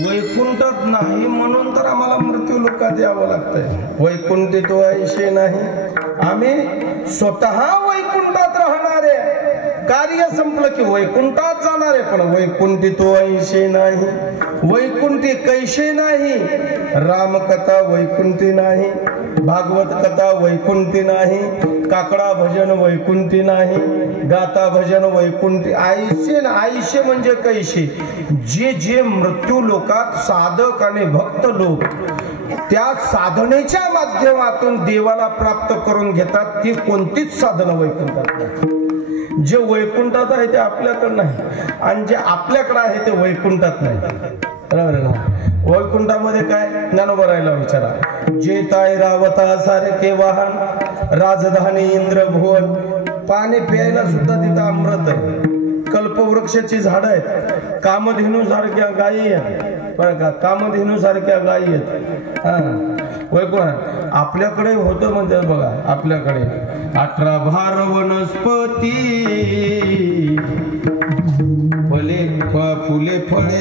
वैकुंठात नाही म्हणून तर आम्हाला मृत्यू लोकात यावं लागतंय. वैकुंठी तो ऐशे नाही. आम्ही स्वतः वैकुंठात राहणारे, कार्य संपलं की वैकुंठात जाणारे, पण वैकुंठी तो ऐशे नाही. वैकुंठी कैशे नाही. रामकथा वैकुंठी नाही, भागवत कथा वैकुंठी नाही, काकडा भजन वैकुंठी नाही, गाता भजन वैकुंठी. आईशे आईशे म्हणजे कैशे. जे जे मृत्यू लोकात साधक आणि भक्त लोक त्या साधनेच्या माध्यमातून देवाला प्राप्त करून घेतात ती कोणतीच साधनं वैकुंठात नाही. जे वैकुंठात आहे ते आपल्याकडे नाही आणि जे आपल्याकडे आहे ते वैकुंठात नाही. बरोबर ना. वैकुंठामध्ये काय ज्ञानोबरायला विचारा. जे ताय रावता सारखे वाहन राजधानी इंद्रभुवन. पाणी प्यायला सुद्धा तिथं अमृत आहे. कल्पवृक्षाची झाडं आहेत, कामधेनू सारख्या गायी आहेत, बरं का, कामधेनू सारख्या गायी आहेत. हा वैकुंठ आपल्याकडे होतं म्हणतात बघा, आपल्याकडे 18 भार वनस्पती फुले फळे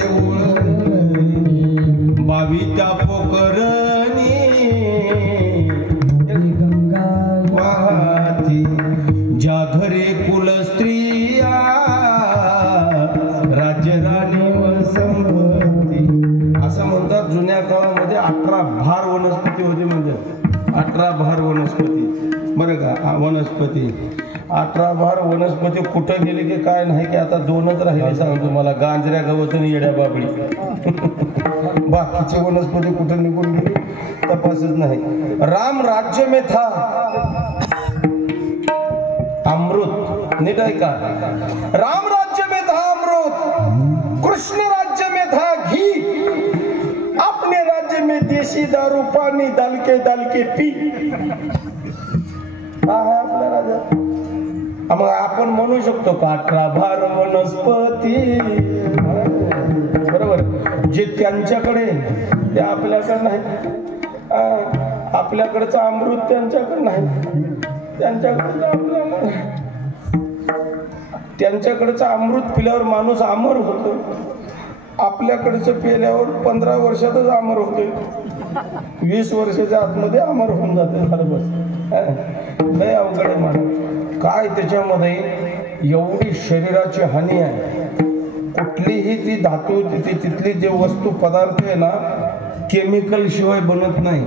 22 त्या पोकरणी वाहती ज्या घरे कुल स्त्रिया राज्यराणी व संपत्ती. असं म्हणतात जुन्या काळामध्ये 18 भार वनस्पती होती म्हणजे 18 भार वनस्पती. बरं का, वनस्पती 18 भार वनस्पती कुठं गेले की काय नाही की आता 2च राहिले सांगतो तुम्हाला, गांजऱ्या गवत आणि येड्या बाबळी. बाकीची वनस्पती कुठं निघून गेली तपासच नाही. राम राज्य में था अमृत, नीट आहे का, राम राज्य में था अमृत, कृष्ण राज्य में था घी, अपने राज्य में देशी दारू पानी डाल के पी. हा आहे आपला राजा. मग आपण म्हणू शकतो का 18 भार वनस्पती, बरोबर, जे त्यांच्याकडे ते आपल्याकडे नाही. आपल्याकडचं अमृत त्यांच्याकडे नाही, त्यांच्याकडचं आपल्याकडे. त्यांच्याकडचं अमृत पिल्यावर माणूस अमर होतो, आपल्याकडचं पिल्यावर 15 वर्षातच अमर होते, 20 वर्षाच्या आतमध्ये अमर होऊन जाते. झालं बस, लय अवघड आहे माणूस. काय त्याच्यामध्ये एवढी शरीराची हानी आहे. कुठलीही ती धातू तिथली जे वस्तू पदार्थ आहे ना, केमिकल शिवाय बनत नाही.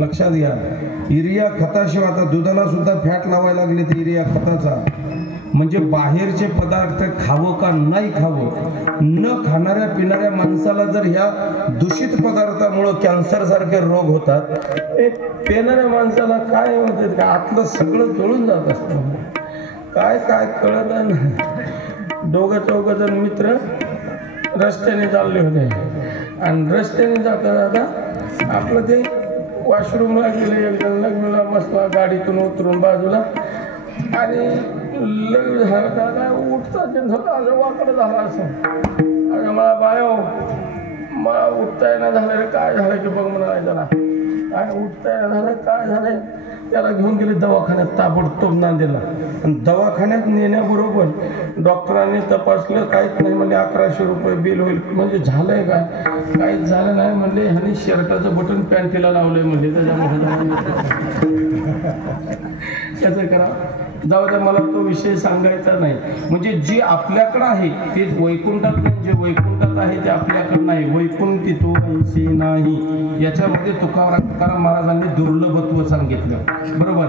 लक्षात घ्या. युरिया खताशिवाय, आता दुधाला सुद्धा फॅट लावायला लागले ते युरिया खताचा. म्हणजे बाहेरचे पदार्थ खावं का नाही खावं, न खाणाऱ्या पिणाऱ्या माणसाला जर ह्या दूषित पदार्थामुळं कॅन्सर सारखे रोग होतात, पिणाऱ्या माणसाला काय म्हणतात का आतलं सगळं जळून जात असतं. काय काय कळत नाही. 2-4 मित्र रस्त्याने चालले होते आणि रस्त्याने जाता जाता आपलं ते वॉशरूमला गेले. एक जण लग्नाला बसला गाडीतून उतरून बाजूला आणि लग्न झालं, उठता असं वाकडं झालं असं. अगं मला बायो, मला उठता येणं झालं रे, काय झालं की बघ म्हणाला त्याला, काय उठता येणं झालं, काय झालं. त्याला घेऊन गेले दवाखान्यात, ताबडतोब नांदेला. आणि दवाखान्यात नेण्याबरोबर डॉक्टरांनी तपासलं, काहीच नाही म्हणजे 1100 रुपये बिल होईल. म्हणजे झालंय काय, काहीच झालं नाही म्हणले. ह्याने शर्टाचं बटन पॅन्टीला लावलंय म्हणजे, त्याच्यामुळे कसं करा. जाऊ द्या, मला तो विषय सांगायचा नाही. म्हणजे जे आपल्याकडं आहे ते वैकुंठात नाही, जे वैकुंठात आहे ते आपल्याकडं नाही. वैकुंठी तो ऐसे नाही. याच्यामध्ये तुकाराम महाराजांनी दुर्लभत्व सांगितलं, बरोबर.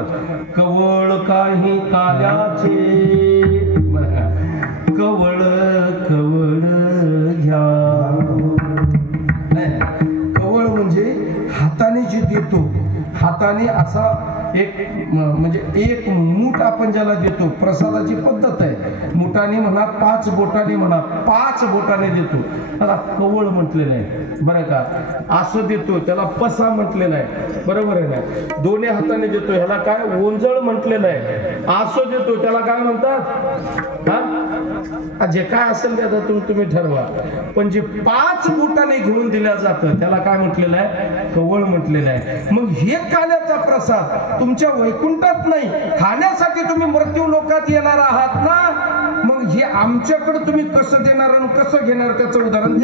कवळ काही काल्याचे, कवळ कवळ घ्या. कवळ म्हणजे हाताने जे देतो, हाताने असा एक म्हणजे एक मूठ आपण ज्याला देतो, प्रसादाची पद्धत आहे. मुठाने म्हणा, 5 बोटाने म्हणा, 5 बोटाने देतो, त्याला कवळ म्हटलेलं आहे, बरं का. असं देतो त्याला पसा म्हटलेला आहे, बरोबर आहे ना. दोन्ही हाताने देतो ह्याला काय ओंजळ म्हटलेलं आहे. असं देतो त्याला काय म्हणतात, हा जे काय असेल ते आता तुम्ही ठरवा. पण जे 5 बोटाने घेऊन दिल्या जातं त्याला काय म्हटलेलं आहे, कवळ म्हटलेलं आहे. मग हे काल्याचा प्रसाद तुमच्या वैकुंठात नाही, खाण्यासाठी तुम्ही मृत्यू लोकात येणार आहात ना, मग हे आमच्याकडे तुम्ही कसं देणार आणि कसं घेणार त्याचं उदाहरण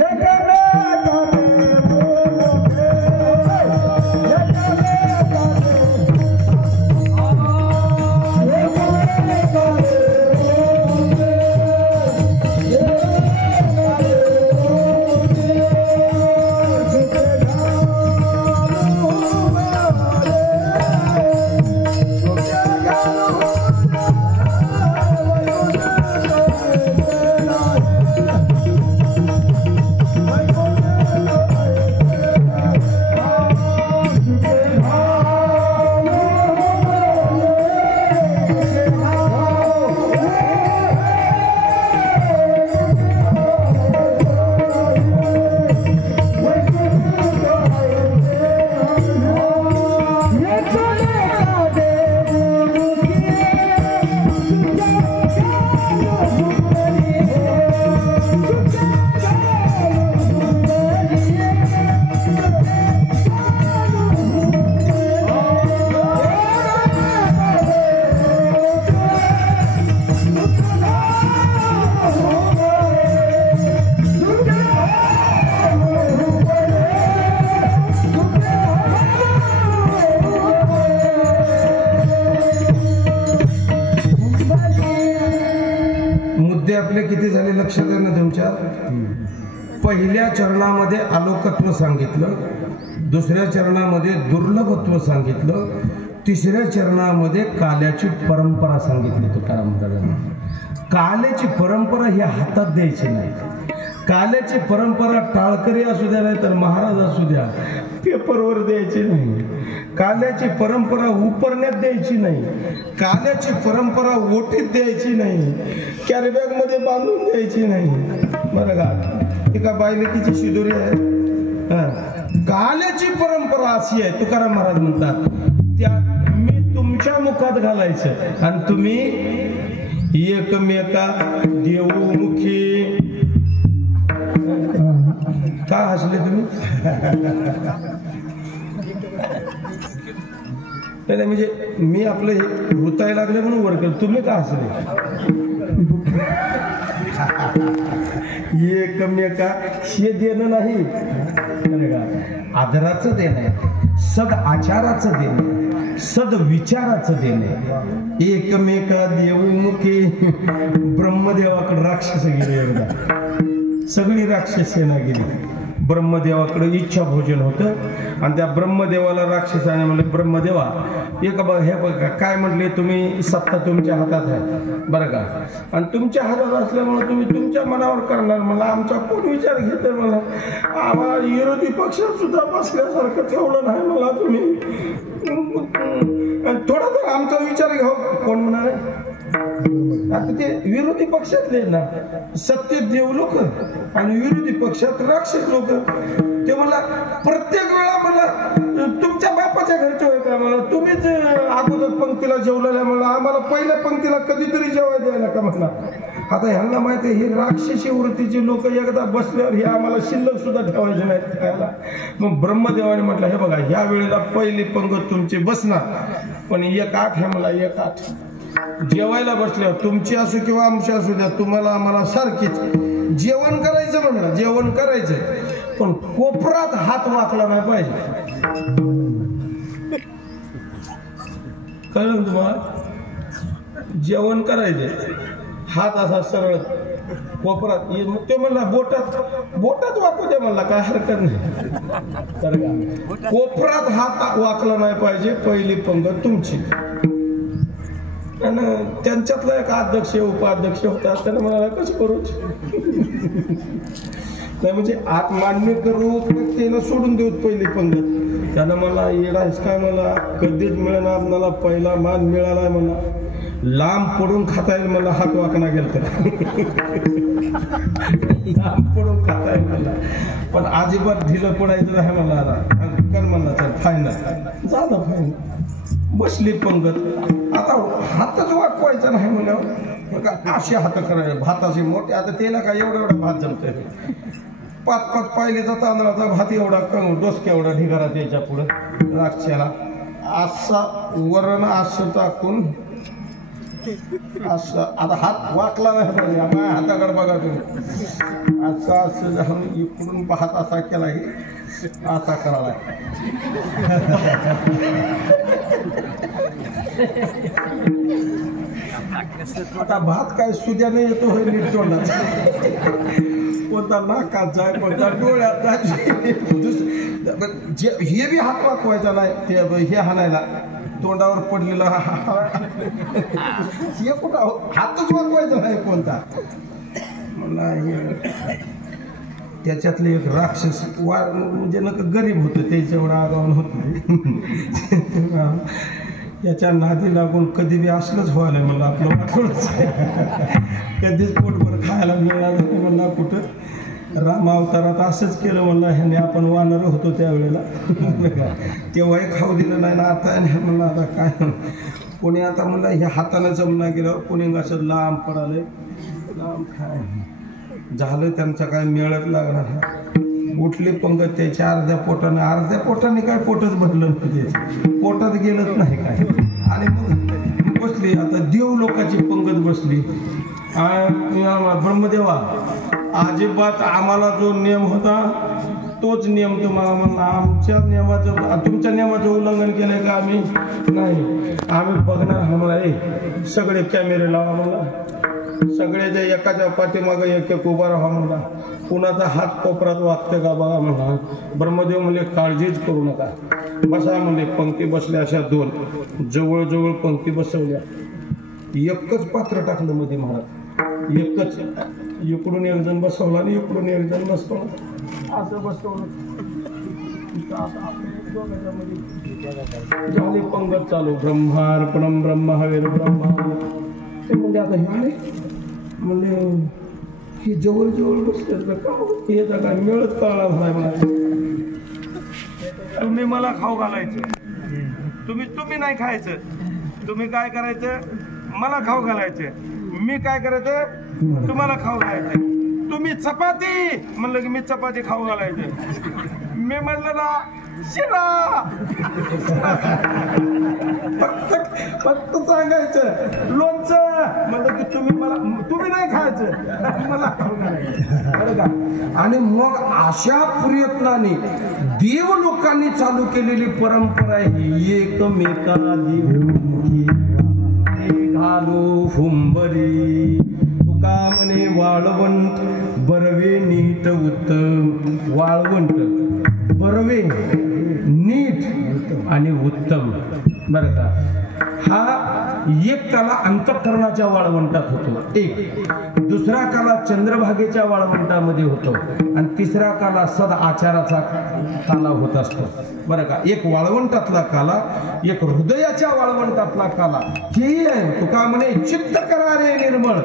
मुद्दे आपले किती झाले लक्षात आहे ना तुमच्या? पहिल्या चरणामध्ये आलोकत्व सांगितलं, दुसऱ्या चरणामध्ये दुर्लभत्व सांगितलं, तिसऱ्या चरणामध्ये काल्याची परंपरा सांगितली तुकाराम महाराजांनी. काल्याची परंपरा ही हातात द्यायची नाही. काल्याची परंपरा टाळकरी असू द्या नाही तर महाराज असू द्या पेपरवर द्यायची नाही. काल्याची परंपरा उपरण्यात द्यायची नाही. काल्याची परंपरा ओटीत द्यायची नाही. कॅरीबॅग मध्ये बांधून द्यायची नाही. बरं का? एका बायलेकीची शिदोरी आहे. काल्याची परंपरा अशी आहे, तुकाराम महाराज म्हणतात त्या मी तुमच्या मुखात घालायचं आणि तुम्ही एकमेका देवमुखी. का हसले तुम्ही? नाही म्हणजे मी आपलं रुतायला लागले म्हणून वर केलं, तुम्ही का हसले? एकमेका हे देणं नाही, आदराचं देणं आहे, सद आचाराचं देणं, सद विचाराचं देणं. एकमेका देवमुखी. ब्रह्मदेवाकडे राक्षस गेले एकदा, सगळी राक्षस सेना गेली. ब्रह्मदेवाकडे इच्छा भोजन होतं आणि त्या ब्रह्मदेवाला राक्षसाने म्हणले, ब्रह्मदेवा एक बघ हे बघा काय म्हटले, तुम्ही सत्ता तुमच्या हातात आहे बरं का, आणि तुमच्या हातात असल्यामुळे तुम्ही तुमच्या मनावर करणार. मला आमचा कोण विचार घेते? मला आम्हाला विरोधी पक्षात सुद्धा बसल्यासारखं ठेवलं नाही मला तुम्ही. थोडा तर आमचा विचार घ्या. कोण म्हणाले? आता ते विरोधी पक्षातले ना, सत्य देव लोक आणि विरोधी पक्षात राक्षस लोक. ते मला प्रत्येक वेळा मला तुमच्या बापाच्या घरचे होय का, मला तुम्हीच अगोदर पंक्तीला जेवलेल्या, मला आम्हाला पहिल्या पंक्तीला कधीतरी जेवायला द्यायला का म्हणला. आता ह्यांना माहिती आहे ही राक्षसी वृत्तीची लोक एकदा बसल्यावर हे आम्हाला शिल्लक सुद्धा ठेवायचे नाहीत खायला. मग ब्रह्मदेवाने म्हटलं हे बघा ह्या वेळेला पहिली पंगत तुमची बसणार, पण एक आठ आहे मला, एक आठ. जेवायला बसल्यावर तुमची असो किंवा आमची असू द्या, तुम्हाला आम्हाला सारखीच जेवण करायचं. म्हणलं जेवण करायचं पण कोपरात हात वाकला नाही पाहिजे. कळलं तुम्हाला? जेवण करायचे हात असा सरळ कोपरात. ते म्हणला बोटात वाकू दे म्हणला, काय हरकत नाही. कोपरात हात वाकला नाही पाहिजे. पहिली पंगत तुमची. त्यांच्यातला एक अध्यक्ष उपाध्यक्ष होता, त्याला म्हणाला कसं करू नाही म्हणजे आत मान्य करू त्याला सोडून देऊ पहिली पंगत. त्यानं मला येडायच काय, मला कधीच मिळणार मला पहिला मान मिळाला, मला लांब पडून खाता येईल मला. हात वाकणा गेल तर लांब पडून खाता येईल मला, पण अजिबात ढिलं पडायचं नाही मला. कर म्हणला चल फायनल झालं. फायनल बसली पंगत. आता हातच वाकवायचा नाही म्हणल्यावर असे हात करायचे भाताचे मोठे. आता त्याला काय एवढा भात जमतोय, 5-5 पायलीचा तांदळाचा भात एवढा डोसक्या एवढा ढिगारा त्याच्या पुढे राक्षाला असा वरण असं टाकून असं. आता हात वाकला नाही पाहिजे, माझ्या हाताकडे बघा तुम्ही. असं असं जाऊन इकडून हात असा केला की असा करायला. आता भात काय सुद्याने येतो होय नीट तोंडाचा, कोणता नाकात जाय कोणता डोळ्यात जाय. हे बी हात वाकवायचा नाही, ते हे हाणायला तोंडावर पडलेला हे कुठं हातच वाकवायचा नाही कोणता. मला त्याच्यातले एक राक्षस म्हणजे नका गरीब होतं, त्याच्यावर आगाऊन होत नाही. याच्या नादी लागून कधी बी असलंच व्हायला मला आपलं वाटलंच. कधीच पोटभर खायला मिळालं नाही म्हणला. कुठं रामावतारात असंच केलं म्हणला ह्याने. आपण वानर होतो त्यावेळेला तेव्हाही खाऊ दिलं नाही ना. आता म्हणलं आता काय कोणी आता म्हणलं ह्या हाताने जमना गेल्यावर कोणी असं लांब पडाले लांब खाय झालं. त्यांचा काय मेळच लागणार. उठली पंगत त्याच्या अर्ध्या पोटाने काय पोटच भरलं नाही, त्याचं पोटात गेलंच नाही काय. आणि मग बसली. आता देव लोकांची पंगत बसली. ब्रह्मदेवा अजिबात आम्हाला जो नियम होता तोच नियम तुम्हाला म्हणला. आमच्या नियमाचं तुमच्या नियमाचं उल्लंघन केलंय का आम्ही? नाही. आम्ही बघणार. आम्हाला सगळे कॅमेरे लावा मला. सगळ्याच्या एकाच्या पाठीमागं एक एक उभा राहा म्हणला. कुणाचा हात कोपरात वागते का बघा म्हणला. ब्रह्मदेव म्हणले काळजीच करू नका, बसा म्हणले. पंक्ती बसल्या अशा 2 जवळजवळ पंक्ती बसवल्या. एकच पात्र टाकलं मध्ये महाराज, एकच. इकडून एक जण बसवला आणि इकडून एक जण बसवला, असं बसवलं. झाली पंगत चालू. ब्रह्मार्पणम ब्रह्म हवेर ब्रह्मा. ते म्हणजे आता हे म्हणजे ही जवळ बसले का हे जागा मिळत कळला मला. तुम्ही मला खाऊ घालायचं, तुम्ही नाही खायचं. तुम्ही काय करायचं, मला खाऊ घालायचं. मी काय करायचं, तुम्हाला खाऊ घालायचं. तुम्ही चपाती म्हणलं की मी चपाती खाऊ घालायचं. मी म्हणलं ना शिरा, फक्त सांगायचं. लोणचं म्हणलं की तुम्ही नाही खायचं, मला खाऊ घालायचं. बरं का. आणि मग अशा प्रयत्नाने देव लोकांनी चालू केलेली परंपरा ही एकमेकाला देव घालू हुंबरी. तुका म्हणे वाळवंट बरवे नीट उत्तम. वाळवंट बरवे नीट आणि उत्तम. बरं का. हा एक काला अंतःकरणाच्या वाळवंटात होतो, एक. दुसरा काला चंद्रभागेच्या वाळवंटामध्ये होतो आणि तिसरा काला सद आचाराचा काला होत असतो. बरं का. एक वाळवंटातला काला, एक हृदयाच्या वाळवंटातला काला. हेही आहे. तुका म्हणे चित्त करारे निर्मळ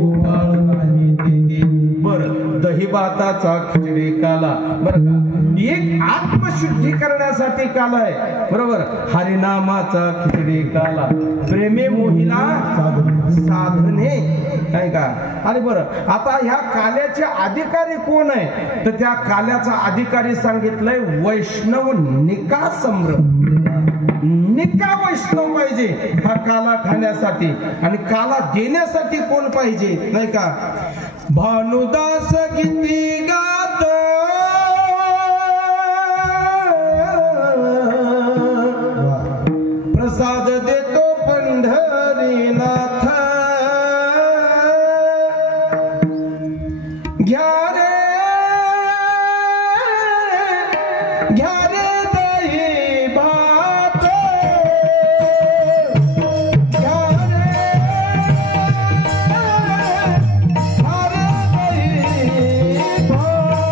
गोपाळ नाही तेथे. बरं. दही भाताचा खिचडी काला. बरं का. एक आत्मशुद्धी करण्यासाठी काला आहे, बरोबर. हरिनामाचा खिचडी काला. प्रेमे मोहिला साधने, काय का. आणि बरं, आता ह्या काल्याचे अधिकारी कोण आहे, तर त्या काल्याचा अधिकारी सांगितलंय वैष्णव निका संभ्रम. निका वैष्णव पाहिजे हा काला खाण्यासाठी. आणि काला देण्यासाठी कोण पाहिजे, नाही का. भानुदास गीती गात प्रसाद देतो पंढरीनाथ. घ्या रे दही भात. घ्या रे दही भात.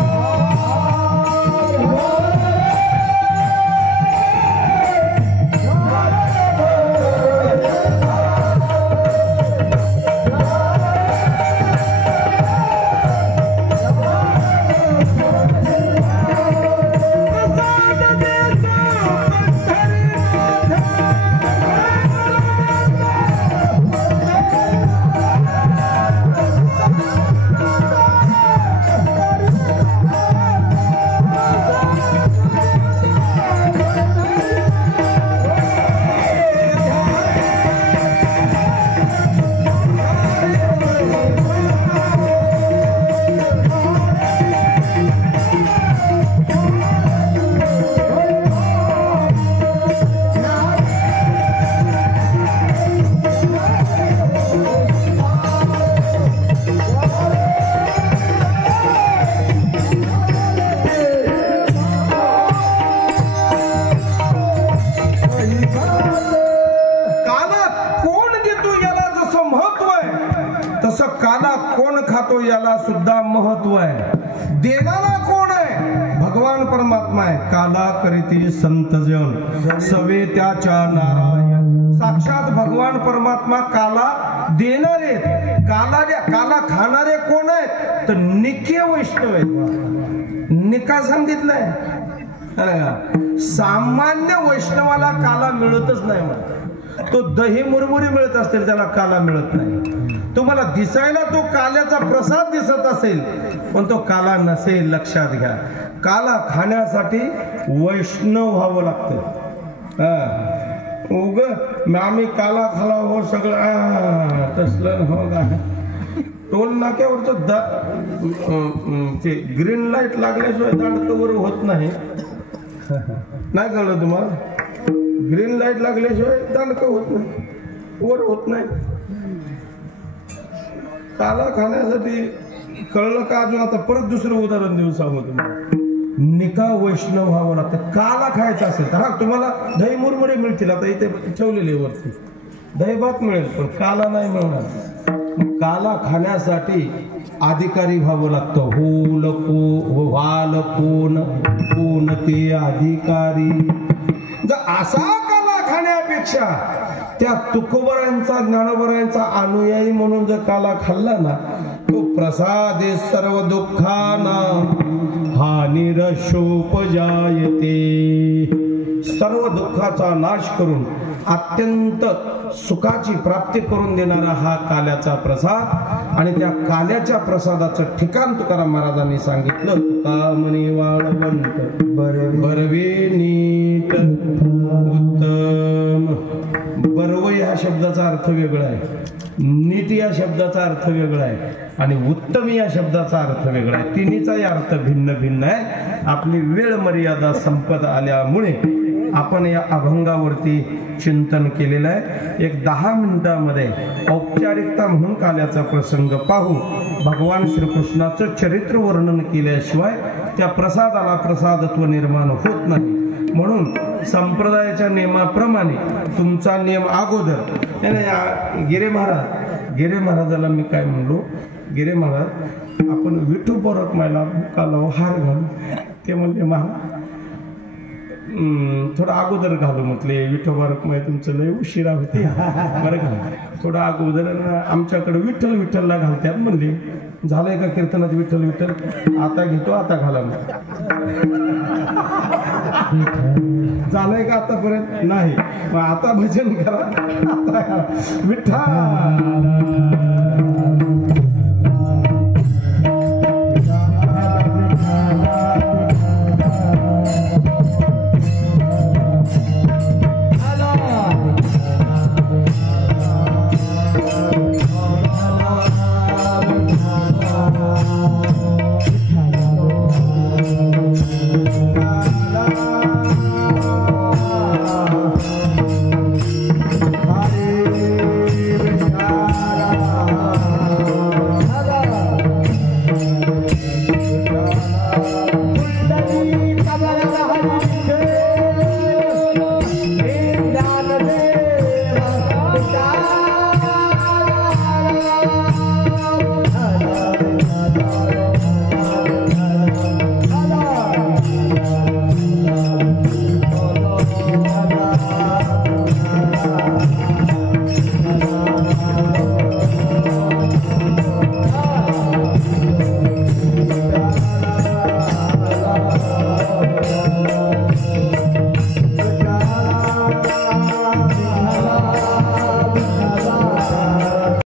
याला सुद्धा महत्व आहे. देणारा कोण आहे, भगवान परमात्मा आहे. काला करीती संत जन सवे त्याच्या नारायण. साक्षात भगवान परमात्मा काला देणारे, काला खाणारे कोण आहेत, तर निके वैष्णव आहेत. निका सांगितलंय. सामान्य वैष्णवाला काला मिळतच नाही. तो दही मुरमुरी मिळत असतील, त्याला काला मिळत नाही. तुम्हाला दिसायला तो काल्याचा प्रसाद दिसत असेल, पण तो काला नसेल. लक्षात घ्या. काला खाण्यासाठी वैष्णव व्हावं लागतं. उग आम्ही काला खाला हो सगळं तसलं हो का. टोल नाक्यावरचं ते ग्रीन लाईट लागल्याशिवाय दांडकवर होत नाही. नाही कळलं तुम्हाला. ग्रीन लाईट लागल्याशिवाय दांडकं होत नाही, वर होत नाही. काला खाण्यासाठी कळलं का अजून आता परत दुसरं उदाहरण देऊन सांगू तुम्हाला. निका वैष्णव व्हावं लागतं. काला खायचा असेल तर हा तुम्हाला दही मुरमुरे मिळतील, आता इथे ठेवलेले वरती दही भात मिळेल, पण काला नाही मिळणार. काला खाण्यासाठी अधिकारी व्हावं लागतं. होल को व्हाल कोण कोण ते अधिकारी. जर असा काला खाण्यापेक्षा त्या तुकोबरायांचा ज्ञानोबरायांचा अनुयायी म्हणून जर काला खाल्ला ना, तो प्रसादे सर्व दुःखाना हानिरशोपजायते. सर्व दुःखाचा नाश करून अत्यंत सुखाची प्राप्ती करून देणारा हा काल्याचा प्रसाद. आणि त्या काल्याच्या प्रसादाचं ठिकाण तुकाराम महाराजांनी सांगितलं. तुका म्हणे वाळवंट बरवे नीट उत्तम. बरव या शब्दाचा अर्थ वेगळा आहे, नीट या शब्दाचा अर्थ वेगळा आहे आणि उत्तम या शब्दाचा अर्थ वेगळा आहे. तिन्हीचाही अर्थ भिन्न भिन्न आहे. आपली वेळ मर्यादा संपत आल्यामुळे आपण या अभंगावरती चिंतन केलेलं आहे. एक 10 मिनिटांमध्ये औपचारिकता म्हणून काल्याचा प्रसंग पाहू. भगवान श्रीकृष्णाचं चरित्र वर्णन केल्याशिवाय त्या प्रसादाला प्रसादत्व निर्माण होत नाही. म्हणून संप्रदायाच्या नियमाप्रमाणे तुमचा नियम अगोदर गिरे महाराजाला मी काय म्हणलो, गिरे महाराज आपण विठू बरक मायला काला हार घालू. ते म्हणले महाराज थोडं अगोदर घालू. म्हटले विठोबारक माय तुमचं लय उशिरा होते बरं का, थोडं अगोदर. आमच्याकडे विठ्ठल विठ्ठलला घालतात म्हणले. झालंय का कीर्तनात विठ्ठल विठ्ठल? आता घेतो, आता घाला. झालंय का आतापर्यंत? नाही. मग आता भजन करा, आता विठ्ठल